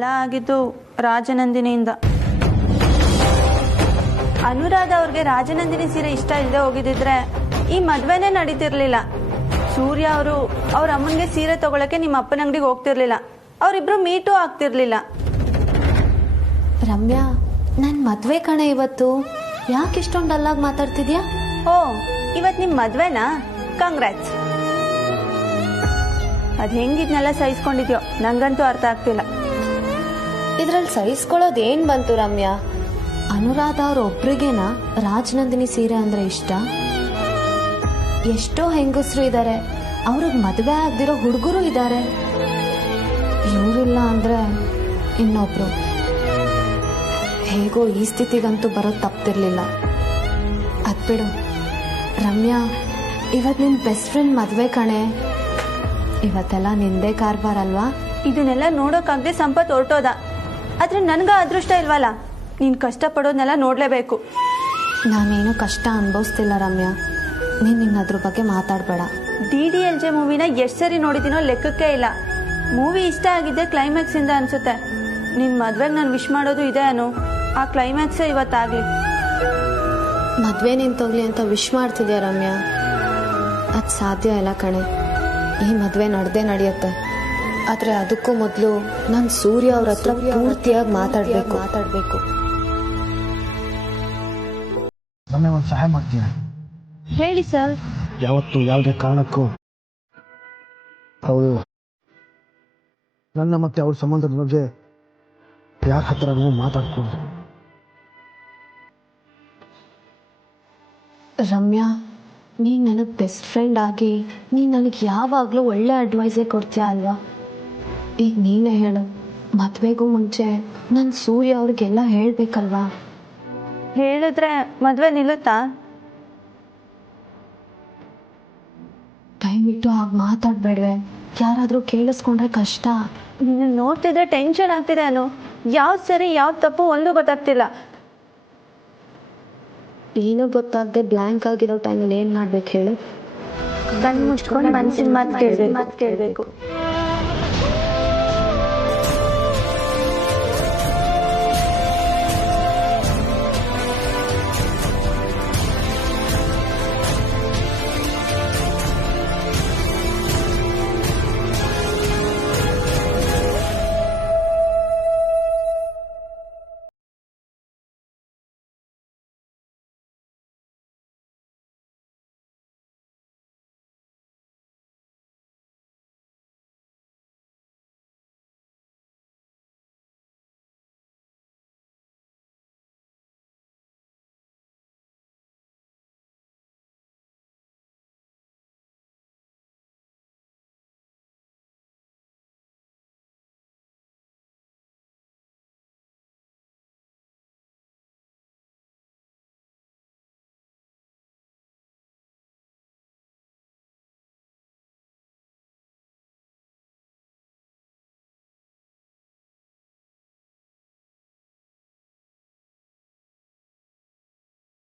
ಎಲ್ಲ ಆಗಿದ್ದು ರಾಜನಂದಿನಿಯಿಂದ. ಅನುರಾಧ ಅವ್ರಿಗೆ ರಾಜನಂದಿನಿ ಸೀರೆ ಇಷ್ಟ ಇಲ್ಲದೆ ಹೋಗಿದ್ದಿದ್ರೆ ಈ ಮದ್ವೆನೇ ನಡೀತಿರ್ಲಿಲ್ಲ. ಸೂರ್ಯ ಅವರು ಅವ್ರ ಅಮ್ಮನಿಗೆ ಸೀರೆ ತಗೊಳಕ್ಕೆ ನಿಮ್ಮ ಅಪ್ಪನ ಅಂಗಡಿಗೆ ಹೋಗ್ತಿರ್ಲಿಲ್ಲ. ಅವರಿಬ್ರು ಮೀಟು ಆಗ್ತಿರ್ಲಿಲ್ಲ. ರಮ್ಯಾ, ನನ್ ಮದ್ವೆ ಕಣೆ ಇವತ್ತು. ಯಾಕೆ ಇಷ್ಟೊಂದು ಡಲ್ಲಾಗಿ ಮಾತಾಡ್ತಿದ್ಯಾ? ಓ, ಇವತ್ ನಿಮ್ ಮದ್ವೆನಾ? ಕಂಗ್ರಾಟ್ಸ್. ಅದ್ ಹೆಂಗಿದ್ನೆಲ್ಲ ಸಹಿಸ್ಕೊಂಡಿದ್ಯೋ ನಂಗಂತೂ ಅರ್ಥ ಆಗ್ತಿಲ್ಲ. ಇದ್ರಲ್ಲಿ ಸಹಿಸ್ಕೊಳ್ಳೋದು ಏನ್ ಬಂತು ರಮ್ಯಾ? ಅನುರಾಧ ಅವ್ರೊಬ್ರಿಗೇನಾ ರಾಜನಂದಿನಿ ಸೀರೆ ಅಂದ್ರೆ ಇಷ್ಟ? ಎಷ್ಟೋ ಹೆಂಗಸರು ಇದ್ದಾರೆ, ಅವ್ರಿಗೆ ಮದುವೆ ಆಗದಿರೋ ಹುಡುಗರು ಇದ್ದಾರೆ. ಇವರಿಲ್ಲ ಅಂದ್ರೆ ಇನ್ನೊಬ್ರು. ಹೇಗೋ ಈ ಸ್ಥಿತಿಗಂತೂ ಬರೋದು ತಪ್ತಿರ್ಲಿಲ್ಲ. ಅದ್ಬಿಡು ರಮ್ಯಾ, ಇವತ್ತು ನಿನ್ ಬೆಸ್ಟ್ ಫ್ರೆಂಡ್ ಮದುವೆ ಕಣೆ. ಇವತ್ತೆಲ್ಲ ನಿಂದೇ ಕಾರ್ಬಾರ್ ಅಲ್ವಾ? ಇದನ್ನೆಲ್ಲ ನೋಡೋಕಾಗದೆ ಸಂಪತ್ ಹೊರಟೋದ. ಆದ್ರೆ ನನ್ಗ ಅದೃಷ್ಟ ಇಲ್ವಲ್ಲ. ನೀನ್ ಕಷ್ಟ ಪಡೋದನ್ನೆಲ್ಲ ನೋಡ್ಲೇಬೇಕು. ನಾನೇನು ಕಷ್ಟ ಅನುಭವಿಸ್ತಿಲ್ಲ ರಮ್ಯಾ. ನೀನ್ ಅದ್ರ ಬಗ್ಗೆ ಮಾತಾಡ್ಬೇಡ. DDLJ ಮೂವಿನ ಎಷ್ಟು ಸರಿ ನೋಡಿದಿನೋ ಲೆಕ್ಕಕ್ಕೆ ಇಲ್ಲ. ಮೂವಿ ಇಷ್ಟ ಆಗಿದ್ದೆ ಕ್ಲೈಮ್ಯಾಕ್ಸ್ ಇಂದ ಅನ್ಸುತ್ತೆ. ನಿನ್ ಮದ್ವೆಗೆ ನಾನು ವಿಶ್ ಮಾಡೋದು ಇದೆ ಅನು. ಆ ಕ್ಲೈಮ್ಯಾಕ್ಸ್ ಇವತ್ತಾಗ್ಲಿ. ಮದ್ವೆ ನಿಂತೋಗ್ಲಿ ಅಂತ ವಿಶ್ ಮಾಡ್ತಿದ್ಯಾ ರಮ್ಯಾ? ಅದ್ ಸಾಧ್ಯ ಇಲ್ಲ ಕಣೆ. ಈ ಮದ್ವೆ ನಡೆಯುತ್ತೆ. ಆದ್ರೆ ಅದಕ್ಕೂ ಮೊದಲು ನಾನು ಸೂರ್ಯ ಅವ್ರ ಹತ್ರ ಪೂರ್ತಿಯಾಗಿ ಮಾತಾಡ್ಬೇಕು. ನಮಗೆ ಒಂದು ಸಹಾಯ ಮಾಡ್ತೀನಿ. ಹೇಳಿ ಸರ್. ಯಾವತ್ತು ಯಾವುದೇ ಕಾರಣಕ್ಕೂ ಅವಳು ನನ್ನ ಮತ್ತೆ ಅವ್ರ ಸಂಬಂಧದ ಬಗ್ಗೆ ಯಾರ ಹತ್ರನೂ ಮಾತಾಡ್ಕೊಂಡು. ರಮ್ಯಾ, ನೀನ್ ನನಗೆ ಬೆಸ್ಟ್ ಫ್ರೆಂಡ್ ಆಗಿ ನೀನ್ ನನಗೆ ಯಾವಾಗಲೂ ಒಳ್ಳೆ ಅಡ್ವೈಸೇ ಕೊಡ್ತೀಯ ಅಲ್ವಾ? ಈಗ ನೀನೇ ಹೇಳು, ಮದ್ವೆಗೂ ಮುಂಚೆ ನಾನು ಸೂರ್ಯ ಅವ್ರಿಗೆಲ್ಲ ಹೇಳ್ಬೇಕಲ್ವಾ? ಹೇಳಿದ್ರೆ ಮದ್ವೆ ನಿಲ್ಲುತ್ತಾ? ದಯವಿಟ್ಟು ಹಾಗೆ ಮಾತಾಡ್ಬೇಡ್ವೆ. ಯಾರಾದ್ರೂ ಕೇಳಿಸ್ಕೊಂಡ್ರೆ ಕಷ್ಟ. ನೋಡ್ತಿದ್ರೆ ಟೆನ್ಷನ್ ಆಗ್ತಿದೆ ಅನು. ಯಾವ್ದು ಸರಿ ಯಾವ್ದು ತಪ್ಪು ಒಂದು ಗೊತ್ತಾಗ್ತಿಲ್ಲ. ಏನು ಗೊತ್ತಾಗದೆ ಬ್ಲ್ಯಾಂಕ್ ಆಗಿರೋ ಟೈಮಲ್ಲಿ ಏನ್ ಮಾಡ್ಬೇಕು ಹೇಳು? ಕಣ್ಣು ಮುಚ್ಕೊಂಡು ಮನಸ್ಸಿನ ಮಾತು ಕೇಳಬೇಕು.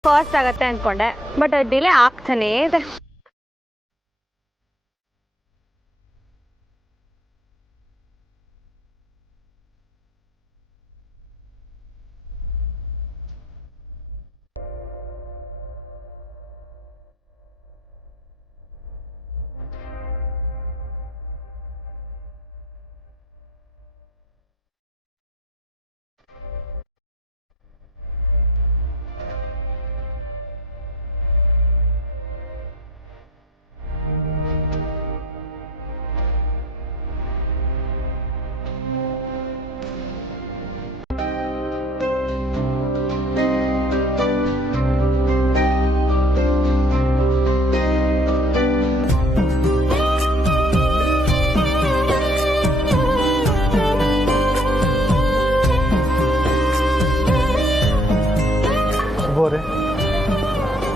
ಫಾಸ್ಟ್ ಆಗತ್ತೆ ಅನ್ಕೊಂಡೆ, ಬಟ್ ಅದು ಡಿಲೇ ಆಗ್ತಾನೇ ಇದೆ.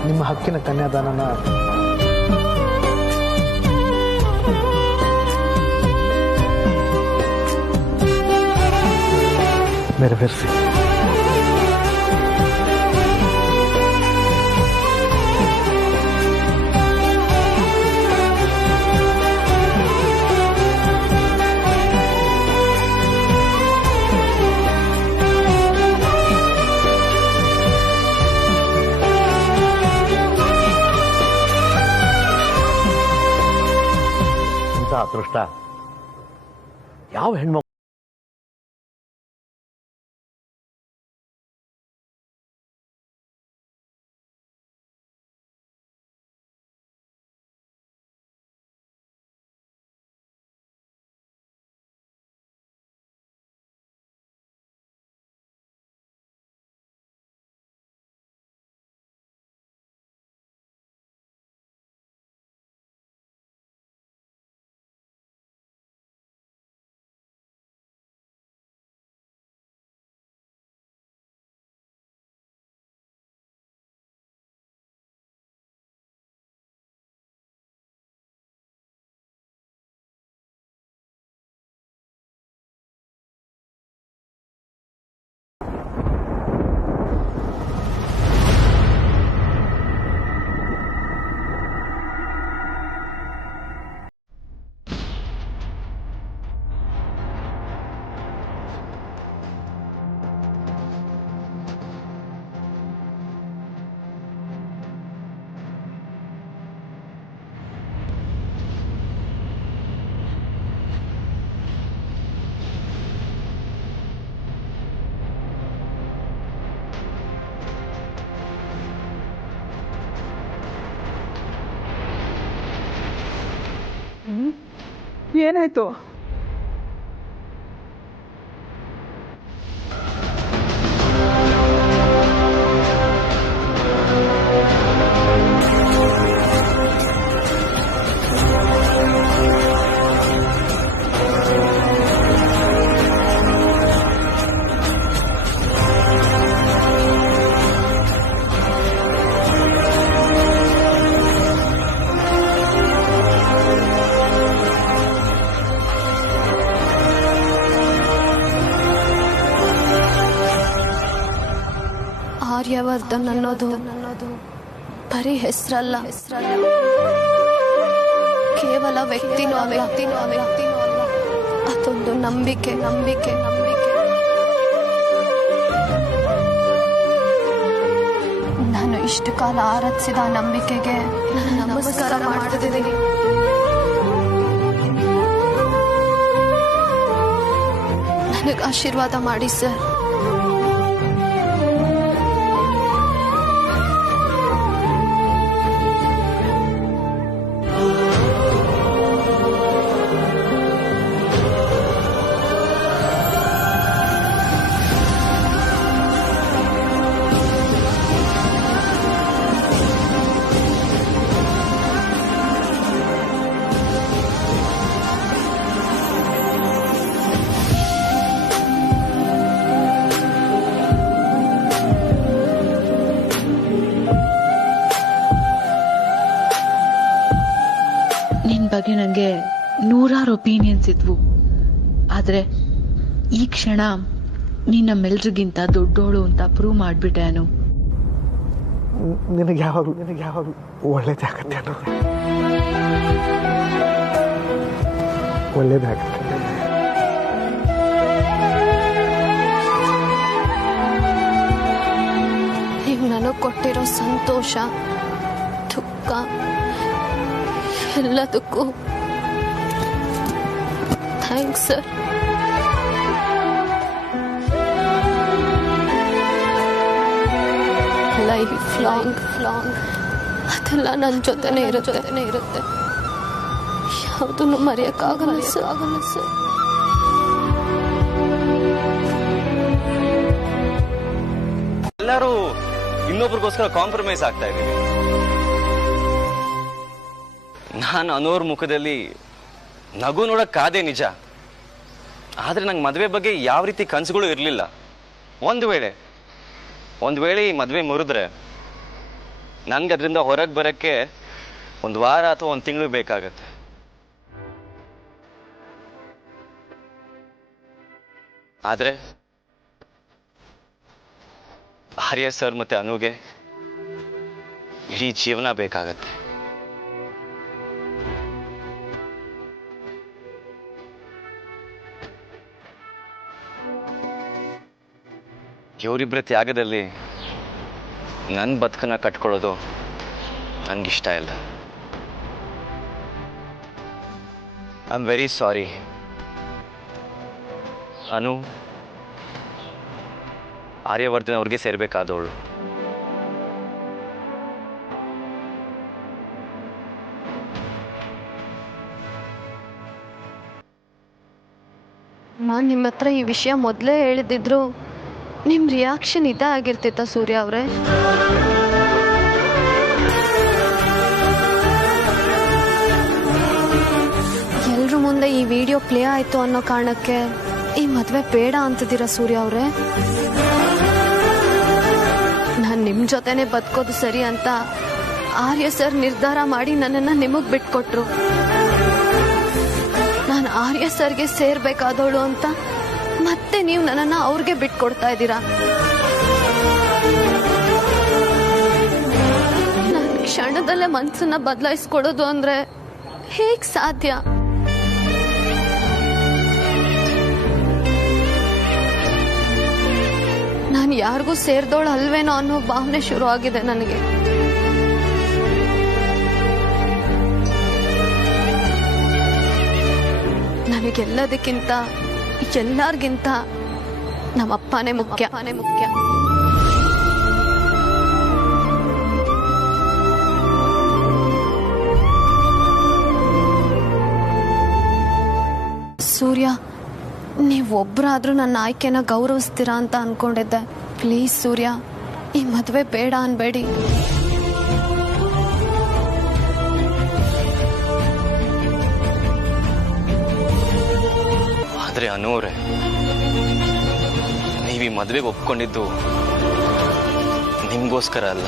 ನಿಮ್ಮ ಹಕ್ಕಿನ ಕನ್ಯಾದಾನನ ನೆರವೇರಿಸಿ. ಅದೃಷ್ಟ ಯಾವ ಹೆಣ್ಮಕ್ಳು ಏನಾಯ್ತು? ಆರ್ಯವರ್ಧನ್ ಅನ್ನೋದು ಬರೀ ಹೆಸರಲ್ಲ, ಕೇವಲ ವ್ಯಕ್ತಿನೂ ಅಲ್ಲ, ಅದೊಂದು ನಂಬಿಕೆ. ನಾನು ಇಷ್ಟು ಕಾಲ ಆರಾಧಿಸಿದ ನಂಬಿಕೆಗೆ ನಮಸ್ಕಾರ ಮಾಡ್ತಿದ್ದೀನಿ. ನನಗೆ ಆಶೀರ್ವಾದ ಮಾಡಿ ಸರ್. ಬಗ್ಗೆ ನನಗೆ ನೂರಾರು ಒಪಿನಿಯನ್ಸ್ ಇದ್ವು, ಆದ್ರೆ ಈ ಕ್ಷಣ ನೀನ್ ನಮ್ಮೆಲ್ರಿಗಿಂತ ದೊಡ್ಡೋಳು ಅಂತ ಪ್ರೂವ್ ಮಾಡ್ಬಿಟ್ಟೆ. ಅನು ನಿನಗೆ ಯಾವಾಗಲೂ ಒಳ್ಳೇದಾಗತ್ತೆ ಅನ್ನೋದು, ಒಳ್ಳೇದಾಗತ್ತೆ. ನೀವು ನನಗೆ ಕೊಟ್ಟಿರೋ ಸಂತೋಷ, ದುಃಖ ಎಲ್ಲದಕ್ಕೂ ಥ್ಯಾಂಕ್ಸ್ ಸರ್. ಲೈಫ್ ಲಾಂಗ್ ಅದೆಲ್ಲ ನನ್ನ ಜೊತೆನೇ ಇರುತ್ತೆ. ಯಾವುದನ್ನು ಮರೆಯೋಕ್ಕಾಗಲ್ಲ ಸರ್. ಎಲ್ಲರೂ ಇನ್ನೊಬ್ರಿಗೋಸ್ಕರ ಕಾಂಪ್ರಮೈಸ್ ಆಗ್ತಾ ಇದ್ದೀವಿ. ನಾನು ಅನೋರ್ ಮುಖದಲ್ಲಿ ನಗು ನೋಡಕ್ ಕಾದೆ ನಿಜ, ಆದ್ರೆ ನಂಗೆ ಮದುವೆ ಬಗ್ಗೆ ಯಾವ ರೀತಿ ಕನಸುಗಳು ಇರಲಿಲ್ಲ. ಒಂದು ವೇಳೆ ಈ ಮದುವೆ ಮುರಿದ್ರೆ ನನ್ಗೆ ಅದರಿಂದ ಹೊರಗೆ ಬರೋಕ್ಕೆ ಒಂದು ವಾರ ಅಥವಾ ಒಂದು ತಿಂಗಳು ಬೇಕಾಗತ್ತೆ. ಆದರೆ ಆರ್ಯ ಸರ್ ಮತ್ತೆ ಅನುಗೆ ಇಡೀ ಜೀವನ ಬೇಕಾಗತ್ತೆ. ಇವರಿಬ್ಬರ ತ್ಯಾಗದಲ್ಲಿ ನನ್ನ ಬದುಕನ್ನ ಕಟ್ಕೊಳ್ಳೋದು ನನಗಿಷ್ಟ ಇಲ್ಲ. I am very sorry. Anu Aryavardhan ಅವ್ರಿಗೆ ಸೇರ್ಬೇಕಾದವಳು. ನಾನು ನಿಮ್ಮ ಹತ್ರ ಈ ವಿಷಯ ಮೊದಲೇ ಹೇಳಿದ್ದಿದ್ರು ನಿಮ್ಮ ರಿಯಾಕ್ಷನ್ ಇದೇ ಆಗಿರ್ತಿತ್ತ ಸೂರ್ಯ ಅವರೇ? ಎಲ್ರ ಮುಂದೆ ಈ ವಿಡಿಯೋ ಪ್ಲೇ ಆಯಿತು ಅನ್ನೋ ಕಾರಣಕ್ಕೆ ಈ ಮದುವೆ ಬೇಡ ಅಂತಿದ್ದೀರಾ ಸೂರ್ಯ ಅವರೇ? ನಾನು ನಿಮ್ಮ ಜೊತೆನೆ ಬದುಕೋದು ಸರಿ ಅಂತ ಆರ್ಯ ಸರ್ ನಿರ್ಧಾರ ಮಾಡಿ ನನ್ನನ್ನು ನಿಮಗೆ ಬಿಟ್ಕೊಟ್ರು. ನಾನು ಆರ್ಯ ಸರ್ಗೆ ಸೇರ್ಬೇಕಾದವಳು ಅಂತ ಮತ್ತೆ ನೀವು ನನ್ನನ್ನು ಅವ್ರಿಗೆ ಬಿಟ್ಕೊಡ್ತಾ ಇದ್ದೀರಾ. ನಾನು ಕ್ಷಣದಲ್ಲೇ ಮನಸ್ಸನ್ನ ಬದಲಾಯಿಸ್ಕೊಡೋದು ಅಂದ್ರೆ ಹೇಗ್ ಸಾಧ್ಯ? ನಾನು ಯಾರಿಗೂ ಸೇರ್ದೋಳು ಅಲ್ವೇನೋ ಅನ್ನೋ ಭಾವನೆ ಶುರು ಆಗಿದೆ ನನಗೆ. ನನಗೆಲ್ಲದಕ್ಕಿಂತ ಎಲ್ಲರಿಗಿಂತ ನಮ್ಮಪ್ಪನೇ ಮುಖ್ಯ. ಸೂರ್ಯ, ನೀವೊಬ್ಬರಾದ್ರೂ ನನ್ನ ಆಯ್ಕೆನ ಗೌರವಿಸ್ತೀರಾ ಅಂತ ಅನ್ಕೊಂಡಿದ್ದೆ. ಪ್ಲೀಸ್ ಸೂರ್ಯ, ಈ ಮದುವೆ ಬೇಡ ಅನ್ಬೇಡಿ. ಆದರೆ ಅನೂರೇ, ನೀವು ಈ ಮದುವೆಗೆ ಒಪ್ಕೊಂಡಿದ್ದು ನಿಮ್ಗೋಸ್ಕರ ಅಲ್ಲ,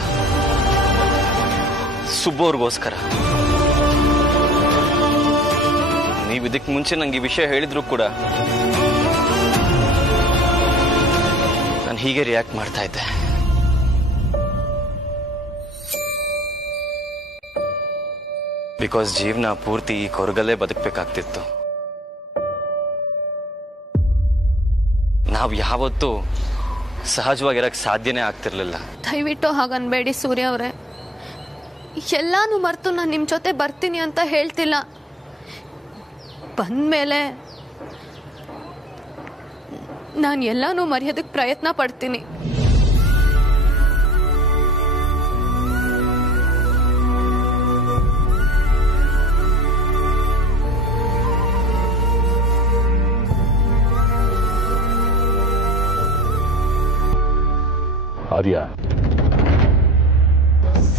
ಸುಬ್ಬು ಅವ್ರಿಗೋಸ್ಕರ. ನೀವು ಇದಕ್ಕೆ ಮುಂಚೆ ನಂಗೆ ಈ ವಿಷಯ ಹೇಳಿದ್ರು ಕೂಡ ನಾನು ಹೀಗೆ ರಿಯಾಕ್ಟ್ ಮಾಡ್ತಾ ಇದ್ದೆ. ಬಿಕಾಸ್ ಜೀವನ ಪೂರ್ತಿ ಈ ಕೊರಗಲ್ಲೇ ಬದುಕಬೇಕಾಗ್ತಿತ್ತು. ನಾವು ಯಾವತ್ತೂ ಸಹಜವಾಗಿರಕ್ಕೆ ಸಾಧ್ಯನೇ ಆಗ್ತಿರ್ಲಿಲ್ಲ. ದಯವಿಟ್ಟು ಹಾಗನ್ಬೇಡಿ ಸೂರ್ಯ ಅವರೇ. ಎಲ್ಲಾನು ಮರೆತು ನಾನು ನಿಮ್ಮ ಜೊತೆ ಬರ್ತೀನಿ ಅಂತ ಹೇಳ್ತಿಲ್ಲ. ಬಂದ್ಮೇಲೆ ನಾನು ಎಲ್ಲಾನು ಮರೆಯೋದಕ್ಕೆ ಪ್ರಯತ್ನ ಪಡ್ತೀನಿ. ಆರ್ಯ,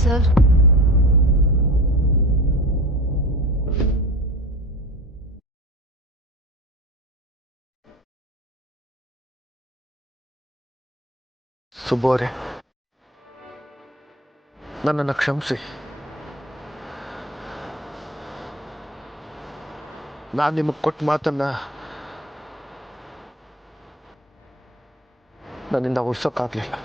ಸರ್, ಸುಬ್ಬು ಅವರೇ, ನನ್ನನ್ನು ಕ್ಷಮಿಸಿ. ನಾನು ನಿಮಗೆ ಕೊಟ್ಟ ಮಾತನ್ನ ನನ್ನಿಂದ ಉಳಿಸೋಕ್ಕಾಗಲಿಲ್ಲ.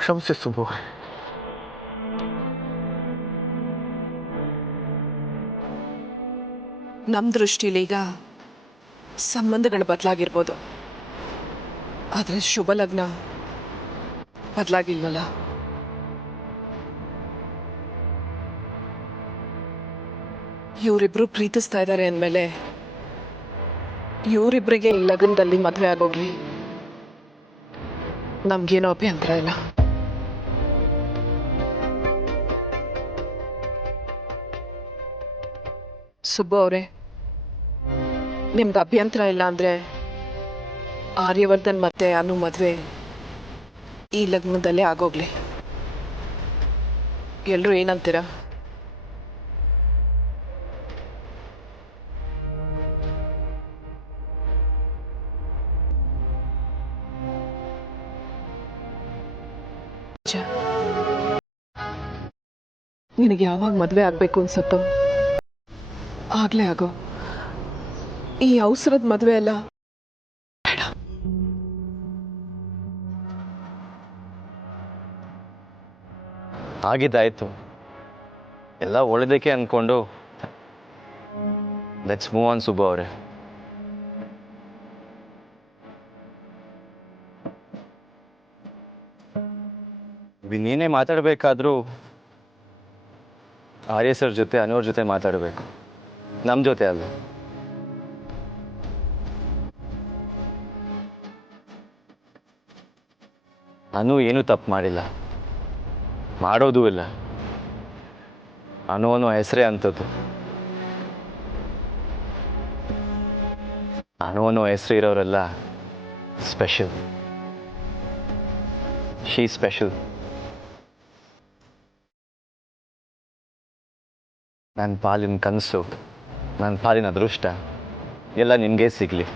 ಕ್ಷಮಿಸಿ ಸುಬ್ಬು. ನಮ್ಮ ದೃಷ್ಟಿಲಿ ಈಗ ಸಂಬಂಧಗಳು ಬದಲಾಗಿರ್ಬೋದು, ಆದರೆ ಶುಭ ಲಗ್ನ ಬದಲಾಗಿಲ್ವಲ್ಲ. ಇವರಿಬ್ರು ಪ್ರೀತಿಸ್ತಾ ಇದ್ದಾರೆ ಅಂದಮೇಲೆ ಇವರಿಬ್ಬರಿಗೆ ಈ ಲಗ್ನದಲ್ಲಿ ಮದುವೆ ಆಗೋಗ್ಲಿ, ನಮ್ಗೇನೋ ಅಭ್ಯಂತರ ಇಲ್ಲ. ಸುಬ್ಬು ಅವರೇ, ನಿಮ್ಗೆ ಅಭ್ಯಂತರ ಇಲ್ಲ ಅಂದ್ರೆ ಆರ್ಯವರ್ಧನ್ ಮತ್ತೆ ಅನು ಮದುವೆ ಈ ಲಗ್ನದಲ್ಲೇ ಆಗೋಗ್ಲಿ. ಎಲ್ಲರೂ ಏನಂತೀರಾ? ನಿನಗೆ ಯಾವಾಗ ಮದುವೆ ಆಗ್ಬೇಕು ಅನ್ಸತ್ತೋ ಆಗ್ಲೇ ಆಗೋ. ಈ ಅವಸರದ ಮದುವೆ ಎಲ್ಲ ಬೇಡ. ಆಗಿದ್ದಾಯ್ತು, ಎಲ್ಲ ಒಳ್ಳೆದಕ್ಕೆ ಅಂದ್ಕೊಂಡು ಲೆಟ್ಸ್ ಮೂವ್ ಆನ್ ಸುಬ್ಬು ಅವರೇ. ನೀನೇ ಮಾತಾಡಬೇಕಾದ್ರೂ ಆರ್ಯ ಸರ್ ಜೊತೆ ಅನೋರ್ ಜೊತೆ ಮಾತಾಡಬೇಕು, ನಮ್ಮ ಜೊತೆ ಅಲ್ಲ. ಅನು ಏನೂ ತಪ್ಪು ಮಾಡಿಲ್ಲ, ಮಾಡೋದೂ ಇಲ್ಲ. ಅನು ಅನ್ನೋ ಹೆಸರೇ ಅಂಥದ್ದು. ಅನು ಅನ್ನೋ ಹೆಸರು ಇರೋರೆಲ್ಲ ಸ್ಪೆಷಲ್. ಶೀ ಸ್ಪೆಷಲ್. ನನ್ನ ಪಾಲಿನ ಕನಸು, ನನ್ನ ಪಾಲಿನ ಅದೃಷ್ಟ ಎಲ್ಲ ನಿನಗೆ ಸಿಗಲಿ.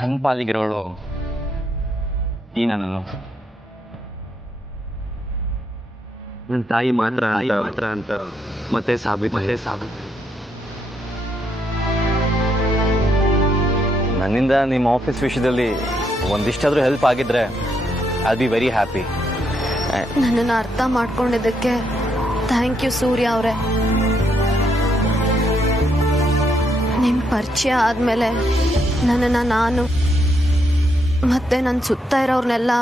ನನ್ನ ಪಾಲಿಗಿರೋಳು ಈ ನಾನು. ನನ್ನ ತಾಯಿ ಮಾತ್ರ ಅಂತ ಮತ್ತೆ ಸಾಬೀತು. ನನ್ನಿಂದ ನಿಮ್ಮ ಆಫೀಸ್ ವಿಷಯದಲ್ಲಿ ಒಂದಿಷ್ಟಾದರೂ ಹೆಲ್ಪ್ ಆಗಿದ್ರೆ ಐ ಬಿ ವೆರಿ ಹ್ಯಾಪಿ. ನನ್ನನ್ನು ಅರ್ಥ ಮಾಡ್ಕೊಂಡಿದ್ದಕ್ಕೆ ಥ್ಯಾಂಕ್ ಯು ಸೂರ್ಯ ಅವರೇ. ನಿಮ್ಮ ಪರಿಚಯ ಆದಮೇಲೆ ನನ್ನನ್ನು ನಾನು ಮತ್ತೆ ನನ್ನ ಸುತ್ತ ಇರೋರ್ನೆಲ್ಲ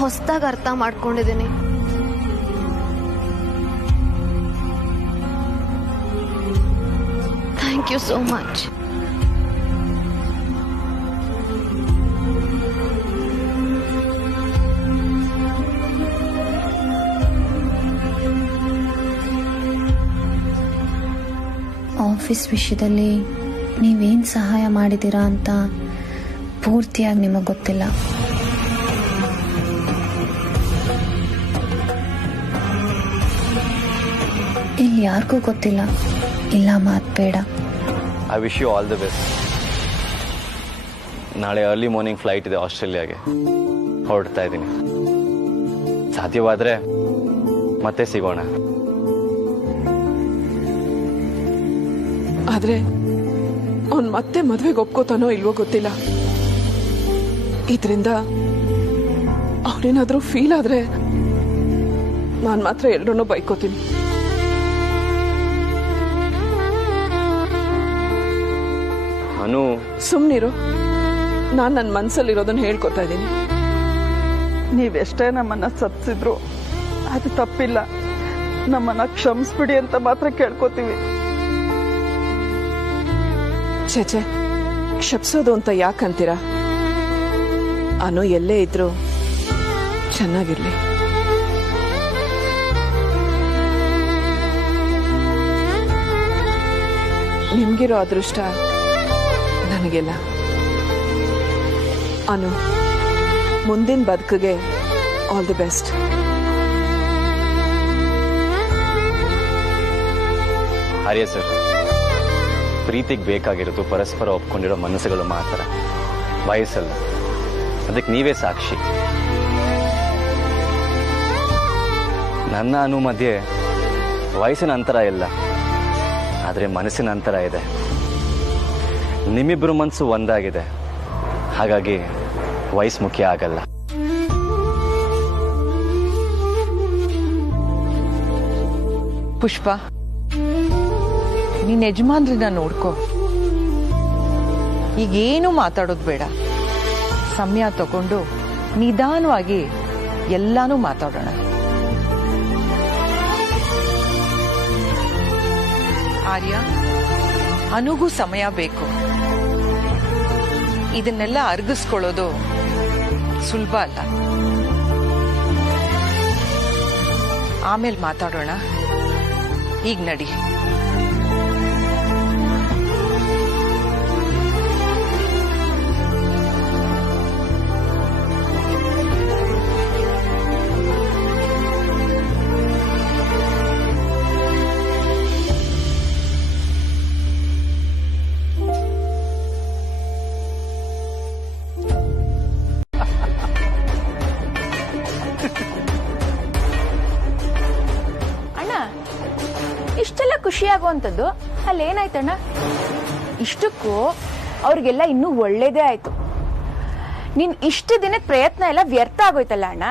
ಹೊಸದಾಗಿ ಅರ್ಥ ಮಾಡ್ಕೊಂಡಿದ್ದೀನಿ. Thank you so much. Office ವಿಷಯದಲ್ಲಿ ನೀವೇನು ಸಹಾಯ ಮಾಡಿದ್ದೀರಾ ಅಂತ ಪೂರ್ತಿಯಾಗಿ ನಿಮಗೆ ಗೊತ್ತಿಲ್ಲ. ಇಲ್ಲಿ ಯಾರಿಗೂ ಗೊತ್ತಿಲ್ಲ. ಇಲ್ಲ, ಮಾತು ಬೇಡ. I wish you all the best. ನಾಳೆ ಅರ್ಲಿ ಮಾರ್ನಿಂಗ್ ಫ್ಲೈಟ್ ಇದೆ ಆಸ್ಟ್ರೇಲಿಯಾಗೆ, ಹೊರಡ್ತಾ ಇದ್ದೀನಿ. ಸಾಧ್ಯವಾದರೆ ಮತ್ತೆ ಸಿಗೋಣ. ಆದ್ರೆ ಅವನ್ ಮತ್ತೆ ಮದ್ವೆಗೆ ಒಪ್ಕೋತಾನೋ ಇಲ್ವೋ ಗೊತ್ತಿಲ್ಲ. ಇದರಿಂದ ಅವನೇನಾದ್ರೂ ಫೀಲ್ ಆದ್ರೆ ನಾನ್ ಮಾತ್ರ ಎಲ್ರನ್ನೂ ಬೈಕೋತೀನಿ. ಅನು, ಸುಮ್ನಿರು. ನಾನ್ ನನ್ನ ಮನ್ಸಲ್ಲಿರೋದನ್ನ ಹೇಳ್ಕೊತಾ ಇದ್ದೀನಿ. ನೀವೆಷ್ಟೇ ನಮ್ಮನ್ನ ಸತ್ಸಿದ್ರು ಅದು ತಪ್ಪಿಲ್ಲ. ನಮ್ಮನ್ನ ಕ್ಷಮಿಸ್ಬಿಡಿ ಅಂತ ಮಾತ್ರ ಕೇಳ್ಕೊತೀವಿ. ಛೇ, ಕ್ಷಮಿಸೋದು ಅಂತ ಯಾಕಂತೀರಾ? ಅನು ಎಲ್ಲೇ ಇದ್ರು ಚೆನ್ನಾಗಿರ್ಲಿ. ನಿಮ್ಗಿರೋ ಅದೃಷ್ಟ ನನಗೆಲ್ಲ. ಅನು, ಮುಂದಿನ ಬದುಕಿಗೆ all the best. Arya sir, ಪ್ರೀತಿಗೆ ಬೇಕಾಗಿರೋದು ಪರಸ್ಪರ ಒಪ್ಕೊಂಡಿರೋ ಮನಸ್ಸುಗಳು ಮಾತ್ರ, ವಯಸ್ಸಲ್ಲ. ಅದಕ್ಕೆ ನೀವೇ ಸಾಕ್ಷಿ. ನನ್ನ ಅನು ಮಧ್ಯೆ ವಯಸ್ಸಿನ ಅಂತರ ಇಲ್ಲ, ಆದರೆ ಮನಸ್ಸಿನ ಅಂತರ ಇದೆ. ನಿಮ್ಮಿಬ್ಬರು ಮನಸ್ಸು ಒಂದಾಗಿದೆ, ಹಾಗಾಗಿ ವಯಸ್ಸು ಮುಖ್ಯ ಆಗಲ್ಲ. ಪುಷ್ಪ, ನೀನ್ ಯಜಮಾನ್ರನ್ನ ನೋಡ್ಕೋ. ಈಗೇನು ಮಾತಾಡೋದು ಬೇಡ. ಸಮಯ ತಗೊಂಡು ನಿಧಾನವಾಗಿ ಎಲ್ಲಾನು ಮಾತಾಡೋಣ. ಆರ್ಯ, ಅನುಗೂ ಸಮಯ ಬೇಕು. ಇದನ್ನೆಲ್ಲ ಅರ್ಗಿಸ್ಕೊಳ್ಳೋದು ಸುಲಭ ಅಲ್ಲ. ಆಮೇಲೆ ಮಾತಾಡೋಣ. ಈಗ ನಡಿ. ಇಷ್ಟೆಲ್ಲ ಖುಷಿಯಾಗುವಂಥದ್ದು ಅಲ್ಲೇನಾಯ್ತಣ್ಣ? ಇಷ್ಟಕ್ಕೂ ಅವ್ರಿಗೆಲ್ಲ ಇನ್ನೂ ಒಳ್ಳೇದೇ ಆಯ್ತು. ನಿನ್ ಇಷ್ಟು ದಿನದ ಪ್ರಯತ್ನ ಎಲ್ಲ ವ್ಯರ್ಥ ಆಗೋಯ್ತಲ್ಲ ಅಣ್ಣ.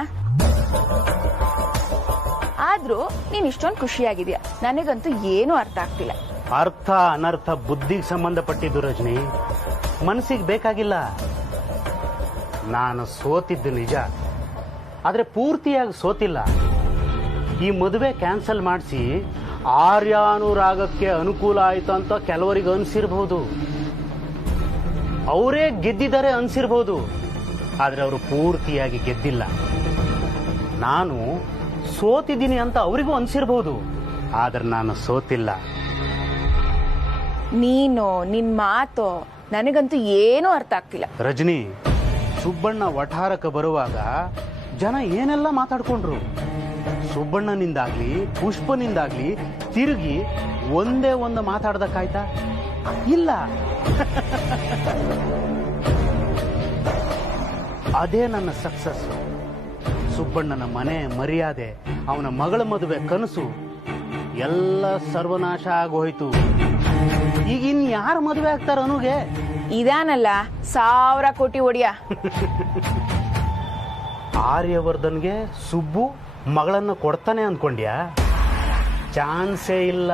ಆದ್ರೂ ನೀನ್ ಇಷ್ಟೊಂದು ಖುಷಿಯಾಗಿದ್ಯಾ, ನನಗಂತೂ ಏನೂ ಅರ್ಥ ಆಗ್ತಿಲ್ಲ. ಅರ್ಥ ಅನರ್ಥ ಬುದ್ಧಿಗೆ ಸಂಬಂಧಪಟ್ಟಿದ್ದು ರಜನಿ, ಮನಸ್ಸಿಗೆ ಬೇಕಾಗಿಲ್ಲ. ನಾನು ಸೋತಿದ್ದು ನಿಜ, ಆದ್ರೆ ಪೂರ್ತಿಯಾಗಿ ಸೋತಿಲ್ಲ. ಈ ಮದುವೆ ಕ್ಯಾನ್ಸಲ್ ಮಾಡಿಸಿ ಆರ್ಯಾನುರಾಗಕ್ಕೆ ಅನುಕೂಲ ಆಯ್ತು ಅಂತ ಕೆಲವರಿಗೆ ಅನ್ಸಿರ್ಬಹುದು, ಅವರೇ ಗೆದ್ದಿದ್ದಾರೆ ಅನ್ಸಿರ್ಬಹುದು. ಆದ್ರೆ ಅವರು ಪೂರ್ತಿಯಾಗಿ ಗೆದ್ದಿಲ್ಲ. ನಾನು ಸೋತಿದ್ದೀನಿ ಅಂತ ಅವರಿಗೂ ಅನ್ಸಿರ್ಬಹುದು, ಆದ್ರೆ ನಾನು ಸೋತಿಲ್ಲ. ನೀನು ನಿನ್ ಮಾತು ನನಗಂತೂ ಏನೂ ಅರ್ಥ ಆಗ್ತಿಲ್ಲ. ರಜನಿ, ಸುಬ್ಬಣ್ಣ ವಠಾರಕ್ಕೆ ಬರುವಾಗ ಜನ ಏನೆಲ್ಲ ಮಾತಾಡ್ಕೊಂಡ್ರು. ಸುಬ್ಬಣ್ಣನಿಂದಾಗ್ಲಿ ಪುಷ್ಪನಿಂದಾಗ್ಲಿ ತಿರುಗಿ ಒಂದೇ ಒಂದು ಮಾತಾಡ್ದಕ್ಕಾಯ್ತಾ? ಇಲ್ಲ. ಅದೇ ನನ್ನ ಸಕ್ಸಸ್. ಸುಬ್ಬಣ್ಣನ ಮನೆ ಮರ್ಯಾದೆ, ಅವನ ಮಗಳ ಮದುವೆ ಕನಸು ಎಲ್ಲ ಸರ್ವನಾಶ ಆಗೋಯ್ತು. ಈಗ ಯಾರು ಮದುವೆ ಆಗ್ತಾರ ಅನುಗೆ? ಇದಾನಲ್ಲ 1000 ಕೋಟಿ ಒಡಿಯ. ಆರ್ಯವರ್ಧನ್ಗೆ ಸುಬ್ಬು ಮಗಳನ್ನ ಕೊಡ್ತಾನೆ ಅಂದ್ಕೊಂಡ್ಯಾ? ಚಾನ್ಸೇ ಇಲ್ಲ.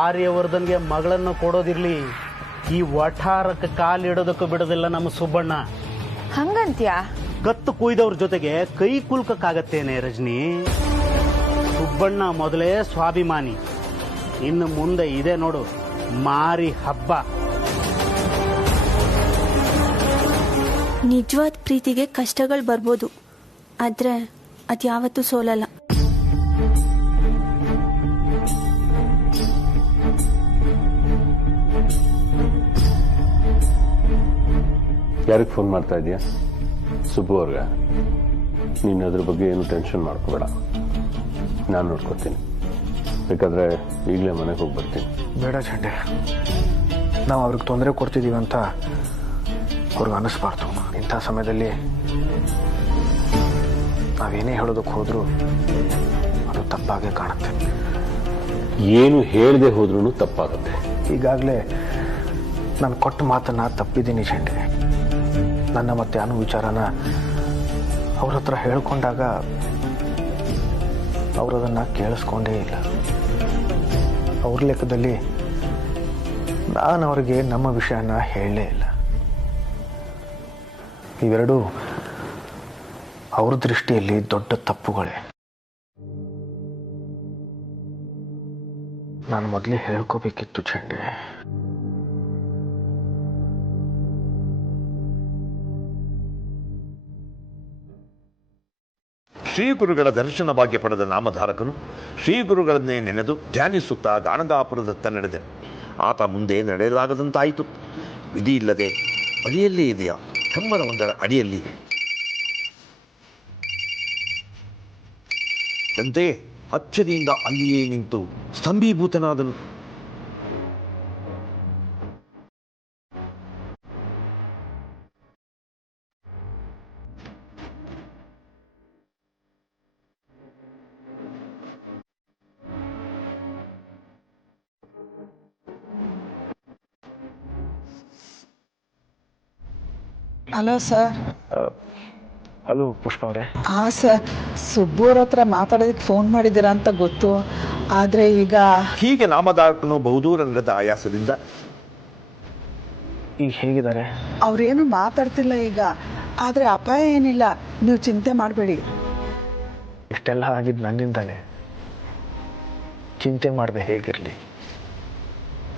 ಆರ್ಯವರ್ಧನ್ಗೆ ಮಗಳನ್ನ ಕೊಡೋದಿರ್ಲಿ, ಈ ವಠಾರಕ್ಕೆ ಕಾಲಿಡೋದಕ್ಕೂ ಬಿಡೋದಿಲ್ಲ ನಮ್ಮ ಸುಬ್ಬಣ್ಣ. ಹಂಗಂತ್ಯ? ಕತ್ತು ಕುಯ್ದವ್ರ ಜೊತೆಗೆ ಕೈ ಕುಲ್ಕಕ್ಕಾಗತ್ತೇನೆ ರಜನಿ? ಸುಬ್ಬಣ್ಣ ಮೊದಲೇ ಸ್ವಾಭಿಮಾನಿ, ಇನ್ನು ಮುಂದೆ ಇದೆ ನೋಡು ಮಾರಿ ಹಬ್ಬ. ನಿಜವಾದ ಪ್ರೀತಿಗೆ ಕಷ್ಟಗಳು ಬರ್ಬೋದು, ಆದ್ರೆ ಅದ್ಯಾವತ್ತೂ ಸೋಲಲ್ಲ. ಯಾರಿಗೆ ಫೋನ್ ಮಾಡ್ತಾ ಇದೀಯಾ? ಸುಬ್ಬು ಅವ್ರಿಗೆ. ನೀನು ಅದ್ರ ಬಗ್ಗೆ ಏನು ಟೆನ್ಷನ್ ಮಾಡ್ಕೋಬೇಡ, ನಾನು ನೋಡ್ಕೊತೀನಿ. ಬೇಕಾದ್ರೆ ಈಗಲೇ ಮನೆಗೆ ಹೋಗಿ ಬರ್ತೀನಿ. ಬೇಡ ಚಂಡೆ, ನಾವು ಅವ್ರಿಗೆ ತೊಂದರೆ ಕೊಡ್ತಿದ್ದೀವಿ ಅಂತ ಅವ್ರಿಗೆ ಅನ್ನಿಸ್ಬಾರ್ದು. ಇಂಥ ಸಮಯದಲ್ಲಿ ನಾವೇನೇ ಹೇಳೋದಕ್ಕೆ ಹೋದ್ರೂ ಅದು ತಪ್ಪಾಗೆ ಕಾಣುತ್ತೆ. ಏನು ಹೇಳದೆ ಹೋದ್ರೂ ತಪ್ಪಾಗುತ್ತೆ. ಈಗಾಗಲೇ ನಾನು ಕೊಟ್ಟ ಮಾತನ್ನ ತಪ್ಪಿದ್ದೀನಿ ಚಂಡೆ. ನನ್ನ ಮತ್ತೆ ಅನು ವಿಚಾರನ ಅವ್ರ ಹತ್ರ ಹೇಳ್ಕೊಂಡಾಗ ಅವರದನ್ನು ಕೇಳಿಸ್ಕೊಂಡೇ ಇಲ್ಲ. ಅವ್ರ ಲೆಕ್ಕದಲ್ಲಿ ನಾನು ಅವ್ರಿಗೆ ನಮ್ಮ ವಿಷಯನ ಹೇಳಲೇ ಇಲ್ಲ. ಇವೆರಡೂ ಅವ್ರ ದೃಷ್ಟಿಯಲ್ಲಿ ದೊಡ್ಡ ತಪ್ಪುಗಳೇ. ನಾನು ಮೊದಲೇ ಹೇಳ್ಕೋಬೇಕಿತ್ತು ಚಂಡೆ. ಶ್ರೀ ಗುರುಗಳ ದರ್ಶನ ಭಾಗ್ಯ ಪಡೆದ ನಾಮಧಾರಕನು ಶ್ರೀ ಗುರುಗಳನ್ನೇ ನೆನೆದು ಧ್ಯಾನಿಸುತ್ತಾ ಗಾಣಗಾಪುರದತ್ತ ನಡೆದನು. ಆತ ಮುಂದೆ ನಡೆಯಲಾಗದಂತಾಯಿತು. ವಿಧಿ ಇಲ್ಲದೆ ಅಡಿಯಲ್ಲೇ ಇದೆಯಾ ಕಮ್ಮರವೊಂದರ ಅಡಿಯಲ್ಲಿ ಅಂತೆ ಅಚ್ಚರಿಯಿಂದ ಅಲ್ಲಿಯೇ ನಿಂತು ಸ್ತಂಭೀಭೂತನಾದನು. Hello sir. ಹಲೋ ಪುಷ್ಪ ಅವರೇ. ಹಾಂ ಸರ್, ಸುಬ್ಬೂರ ಹತ್ರ ಮಾತಾಡೋದಕ್ಕೆ ಫೋನ್ ಮಾಡಿದ್ದೀರಾ ಅಂತ ಗೊತ್ತು. ಆದರೆ ಈಗ ಹೀಗೆ ನಾಮಧಾರಕನು ಬಹುದೂರ ನಡೆದ ಆಯಾಸದಿಂದ ಈಗ ಹೇಗಿದ್ದಾರೆ? ಅವ್ರೇನು ಮಾತಾಡ್ತಿಲ್ಲ ಈಗ. ಆದರೆ ಅಪಾಯ ಏನಿಲ್ಲ, ನೀವು ಚಿಂತೆ ಮಾಡಬೇಡಿ. ಇಷ್ಟೆಲ್ಲ ಆಗಿದ್ದು ನನ್ನಿಂದಾನೆ. ಚಿಂತೆ ಮಾಡದೆ ಹೇಗಿರಲಿ?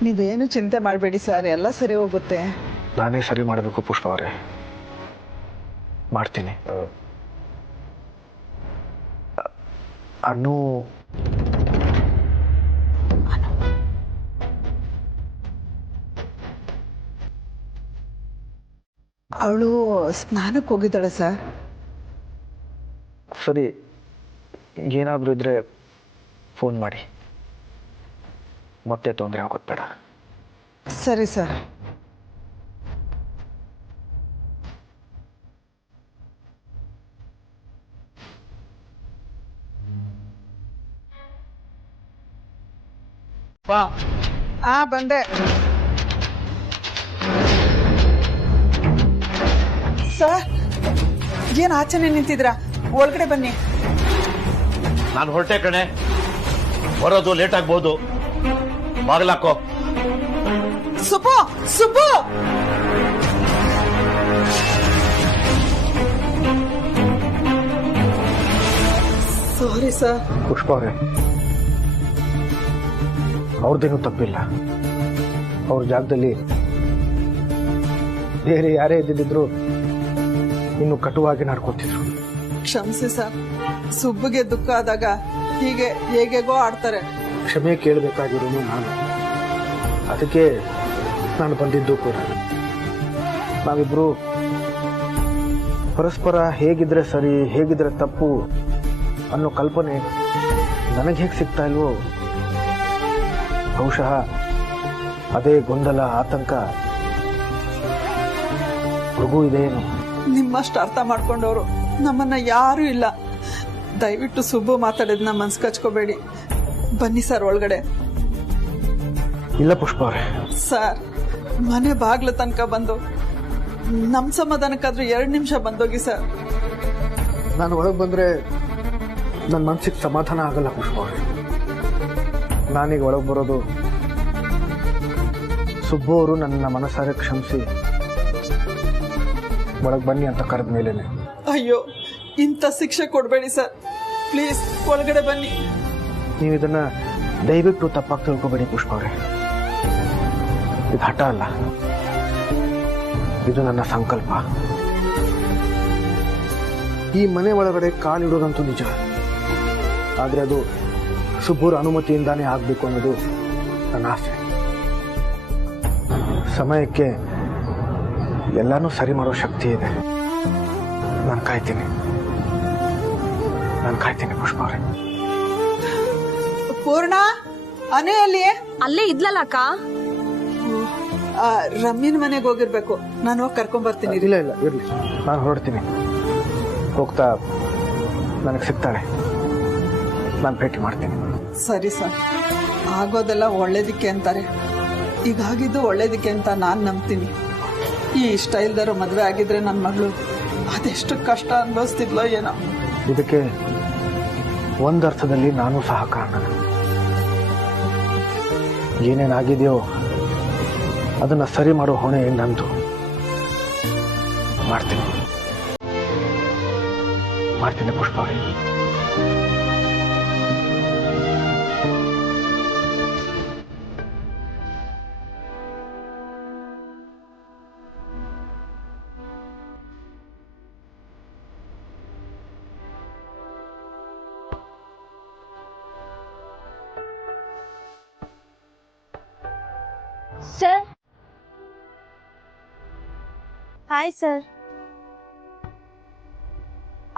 ನೀವೇನು ಚಿಂತೆ ಮಾಡಬೇಡಿ ಸರ್, ಎಲ್ಲ ಸರಿ ಹೋಗುತ್ತೆ. ನಾನೇ ಸರಿ ಮಾಡಬೇಕು ಪುಷ್ಪ ಅವರೇ, ಮಾಡ್ತೀನಿ. ಅನ್ನು ಅವಳು ಸ್ನಾನಕ್ಕೆ ಹೋಗಿದ್ದಾಳೆ ಸರ್. ಸರಿ, ಏನಾದರೂ ಇದ್ರೆ ಫೋನ್ ಮಾಡಿ, ಮತ್ತೆ ತೊಂದರೆ ಆಗೋದು ಬೇಡ. ಸರಿ ಸರ್. ಬಂದೆ ಸರ್. ಏನ್ ಆಚೆನೆ ನಿಂತಿದ್ರಾ? ಒಳಗಡೆ ಬನ್ನಿ. ನಾನು ಹೊರಟೆ ಕಣೆ, ಬರೋದು ಲೇಟ್ ಆಗ್ಬೋದು. ಬಾಗ್ಲಾಕೋ. Subbu Subbu sorry sir. ಪುಷ್ಪ ಅವರೇ, ಅವ್ರದ್ದೇನೂ ತಪ್ಪಿಲ್ಲ. ಅವ್ರ ಜಾಗದಲ್ಲಿ ಬೇರೆ ಯಾರೇ ಇದ್ದಿದ್ರು ಇನ್ನು ಕಟುವಾಗಿ ನಡ್ಕೊತಿದ್ರು. ಕ್ಷಮಿಸಿ ಸರ್. ಸುಬ್ಬುಗೆ ದುಃಖ ಆದಾಗ ಹೀಗೆ ಹೇಗೆಗೋ ಆಡ್ತಾರೆ. ಕ್ಷಮೆ ಕೇಳಬೇಕಾಗಿರೋನು ನಾನು. ಅದಕ್ಕೆ ನಾನು ಬಂದಿದ್ದು ಕೂಡ. ನಾವಿಬ್ರು ಪರಸ್ಪರ ಹೇಗಿದ್ರೆ ಸರಿ, ಹೇಗಿದ್ರೆ ತಪ್ಪು ಅನ್ನೋ ಕಲ್ಪನೆ ನನಗೆ ಹೇಗೆ ಸಿಗ್ತಾ ಇಲ್ವೋ, ಬಹುಶಃ ಅದೇ ಗೊಂದಲ, ಆತಂಕ ಮಗು ಇದೇನು. ನಿಮ್ಮಷ್ಟು ಅರ್ಥ ಮಾಡ್ಕೊಂಡವ್ರು ನಮ್ಮನ್ನ ಯಾರು ಇಲ್ಲ. ದಯವಿಟ್ಟು ಸುಬ್ಬು ಮಾತಾಡಿದ್ನ ಮನ್ಸ್ ಕಚ್ಕೋಬೇಡಿ. ಬನ್ನಿ ಸರ್ ಒಳಗಡೆ. ಇಲ್ಲ ಪುಷ್ಪ ಅವರೇ. ಸರ್, ಮನೆ ಬಾಗ್ಲ ತನಕ ಬಂದು ನಮ್ ಸಮಾಧಾನಕ್ಕಾದ್ರೂ 2 ನಿಮಿಷ ಬಂದೋಗಿ ಸರ್. ನಾನು ಒಳಗೆ ಬಂದ್ರೆ ನನ್ನ ಮನಸ್ಸಿಗೆ ಸಮಾಧಾನ ಆಗಲ್ಲ ಪುಷ್ಪ ಅವರೇ. ನಾನೀಗ ಒಳಗೆ ಬರೋದು ಸುಬ್ಬು ಅವರು ನನ್ನ ಮನಸಾರೆ ಕ್ಷಮಿಸಿ ಒಳಗೆ ಬನ್ನಿ ಅಂತ ಕರೆದ ಮೇಲೇನೆ. ಅಯ್ಯೋ, ಇಂಥ ಶಿಕ್ಷೆ ಕೊಡ್ಬೇಡಿ ಸರ್, ಪ್ಲೀಸ್ ಒಳಗಡೆ ಬನ್ನಿ. ನೀವು ಇದನ್ನ ದಯವಿಟ್ಟು ತಪ್ಪಾಗಿ ತಿಳ್ಕೊಬೇಡಿ ಪುಷ್ಪ ಅವರೇ. ಇದು ಹಠ ಅಲ್ಲ, ಇದು ನನ್ನ ಸಂಕಲ್ಪ. ಈ ಮನೆ ಒಳಗಡೆ ಕಾಲಿಡೋದಂತೂ ನಿಜ, ಆದ್ರೆ ಅದು ಸುಬ್ಬೂರ ಅನುಮತಿಯಿಂದಾನೇ ಆಗ್ಬೇಕು ಅನ್ನೋದು ನನ್ನ ಆಸೆ. ಸಮಯಕ್ಕೆ ಎಲ್ಲಾನು ಸರಿ ಮಾಡೋ ಶಕ್ತಿ ಇದೆ. ನಾನು ಕಾಯ್ತೀನಿ ಪುಷ್ಪ ಅವರೇ. ಪೂರ್ಣ, ಅನೇ ಅಲ್ಲಿಯೇ? ಅಲ್ಲೇ ಇದ್ಲಲ್ಲ ಅಕ್ಕ. ರಮ್ಯನ್ ಮನೆಗೆ ಹೋಗಿರ್ಬೇಕು. ನಾನು ಹೋಗಿ ಕರ್ಕೊಂಡ್ ಬರ್ತೀನಿ. ಇಲ್ಲ ಇಲ್ಲ ಇರ್ಲಿ, ನಾನು ಹೊರಡ್ತೀನಿ. ಹೋಗ್ತಾ ನನಗೆ ಸಿಗ್ತಾಳೆ, ನಾನು ಭೇಟಿ ಮಾಡ್ತೀನಿ. ಸರಿ ಸರ್. ಆಗೋದೆಲ್ಲ ಒಳ್ಳೇದಕ್ಕೆ ಅಂತಾರೆ. ಈಗಾಗಿದ್ದು ಒಳ್ಳೇದಕ್ಕೆ ಅಂತ ನಾನು ನಂಬ್ತೀನಿ. ಈ ಇಷ್ಟ ಇಲ್ದಾರೋ ಮದ್ವೆ ಆಗಿದ್ರೆ ನನ್ನ ಮಗಳು ಅದೆಷ್ಟು ಕಷ್ಟ ಅನುಭವಿಸ್ತಿದ್ಲೋ ಏನೋ. ಇದಕ್ಕೆ ಒಂದರ್ಥದಲ್ಲಿ ನಾನು ಸಹ ಕಾರಣ. ಏನೇನಾಗಿದೆಯೋ ಅದನ್ನ ಸರಿ ಮಾಡೋ ಹೊಣೆ ನಂದು. ಮಾಡ್ತೀನಿ ಪುಷ್ಪ ಅವರೇ. Sir, hi sir.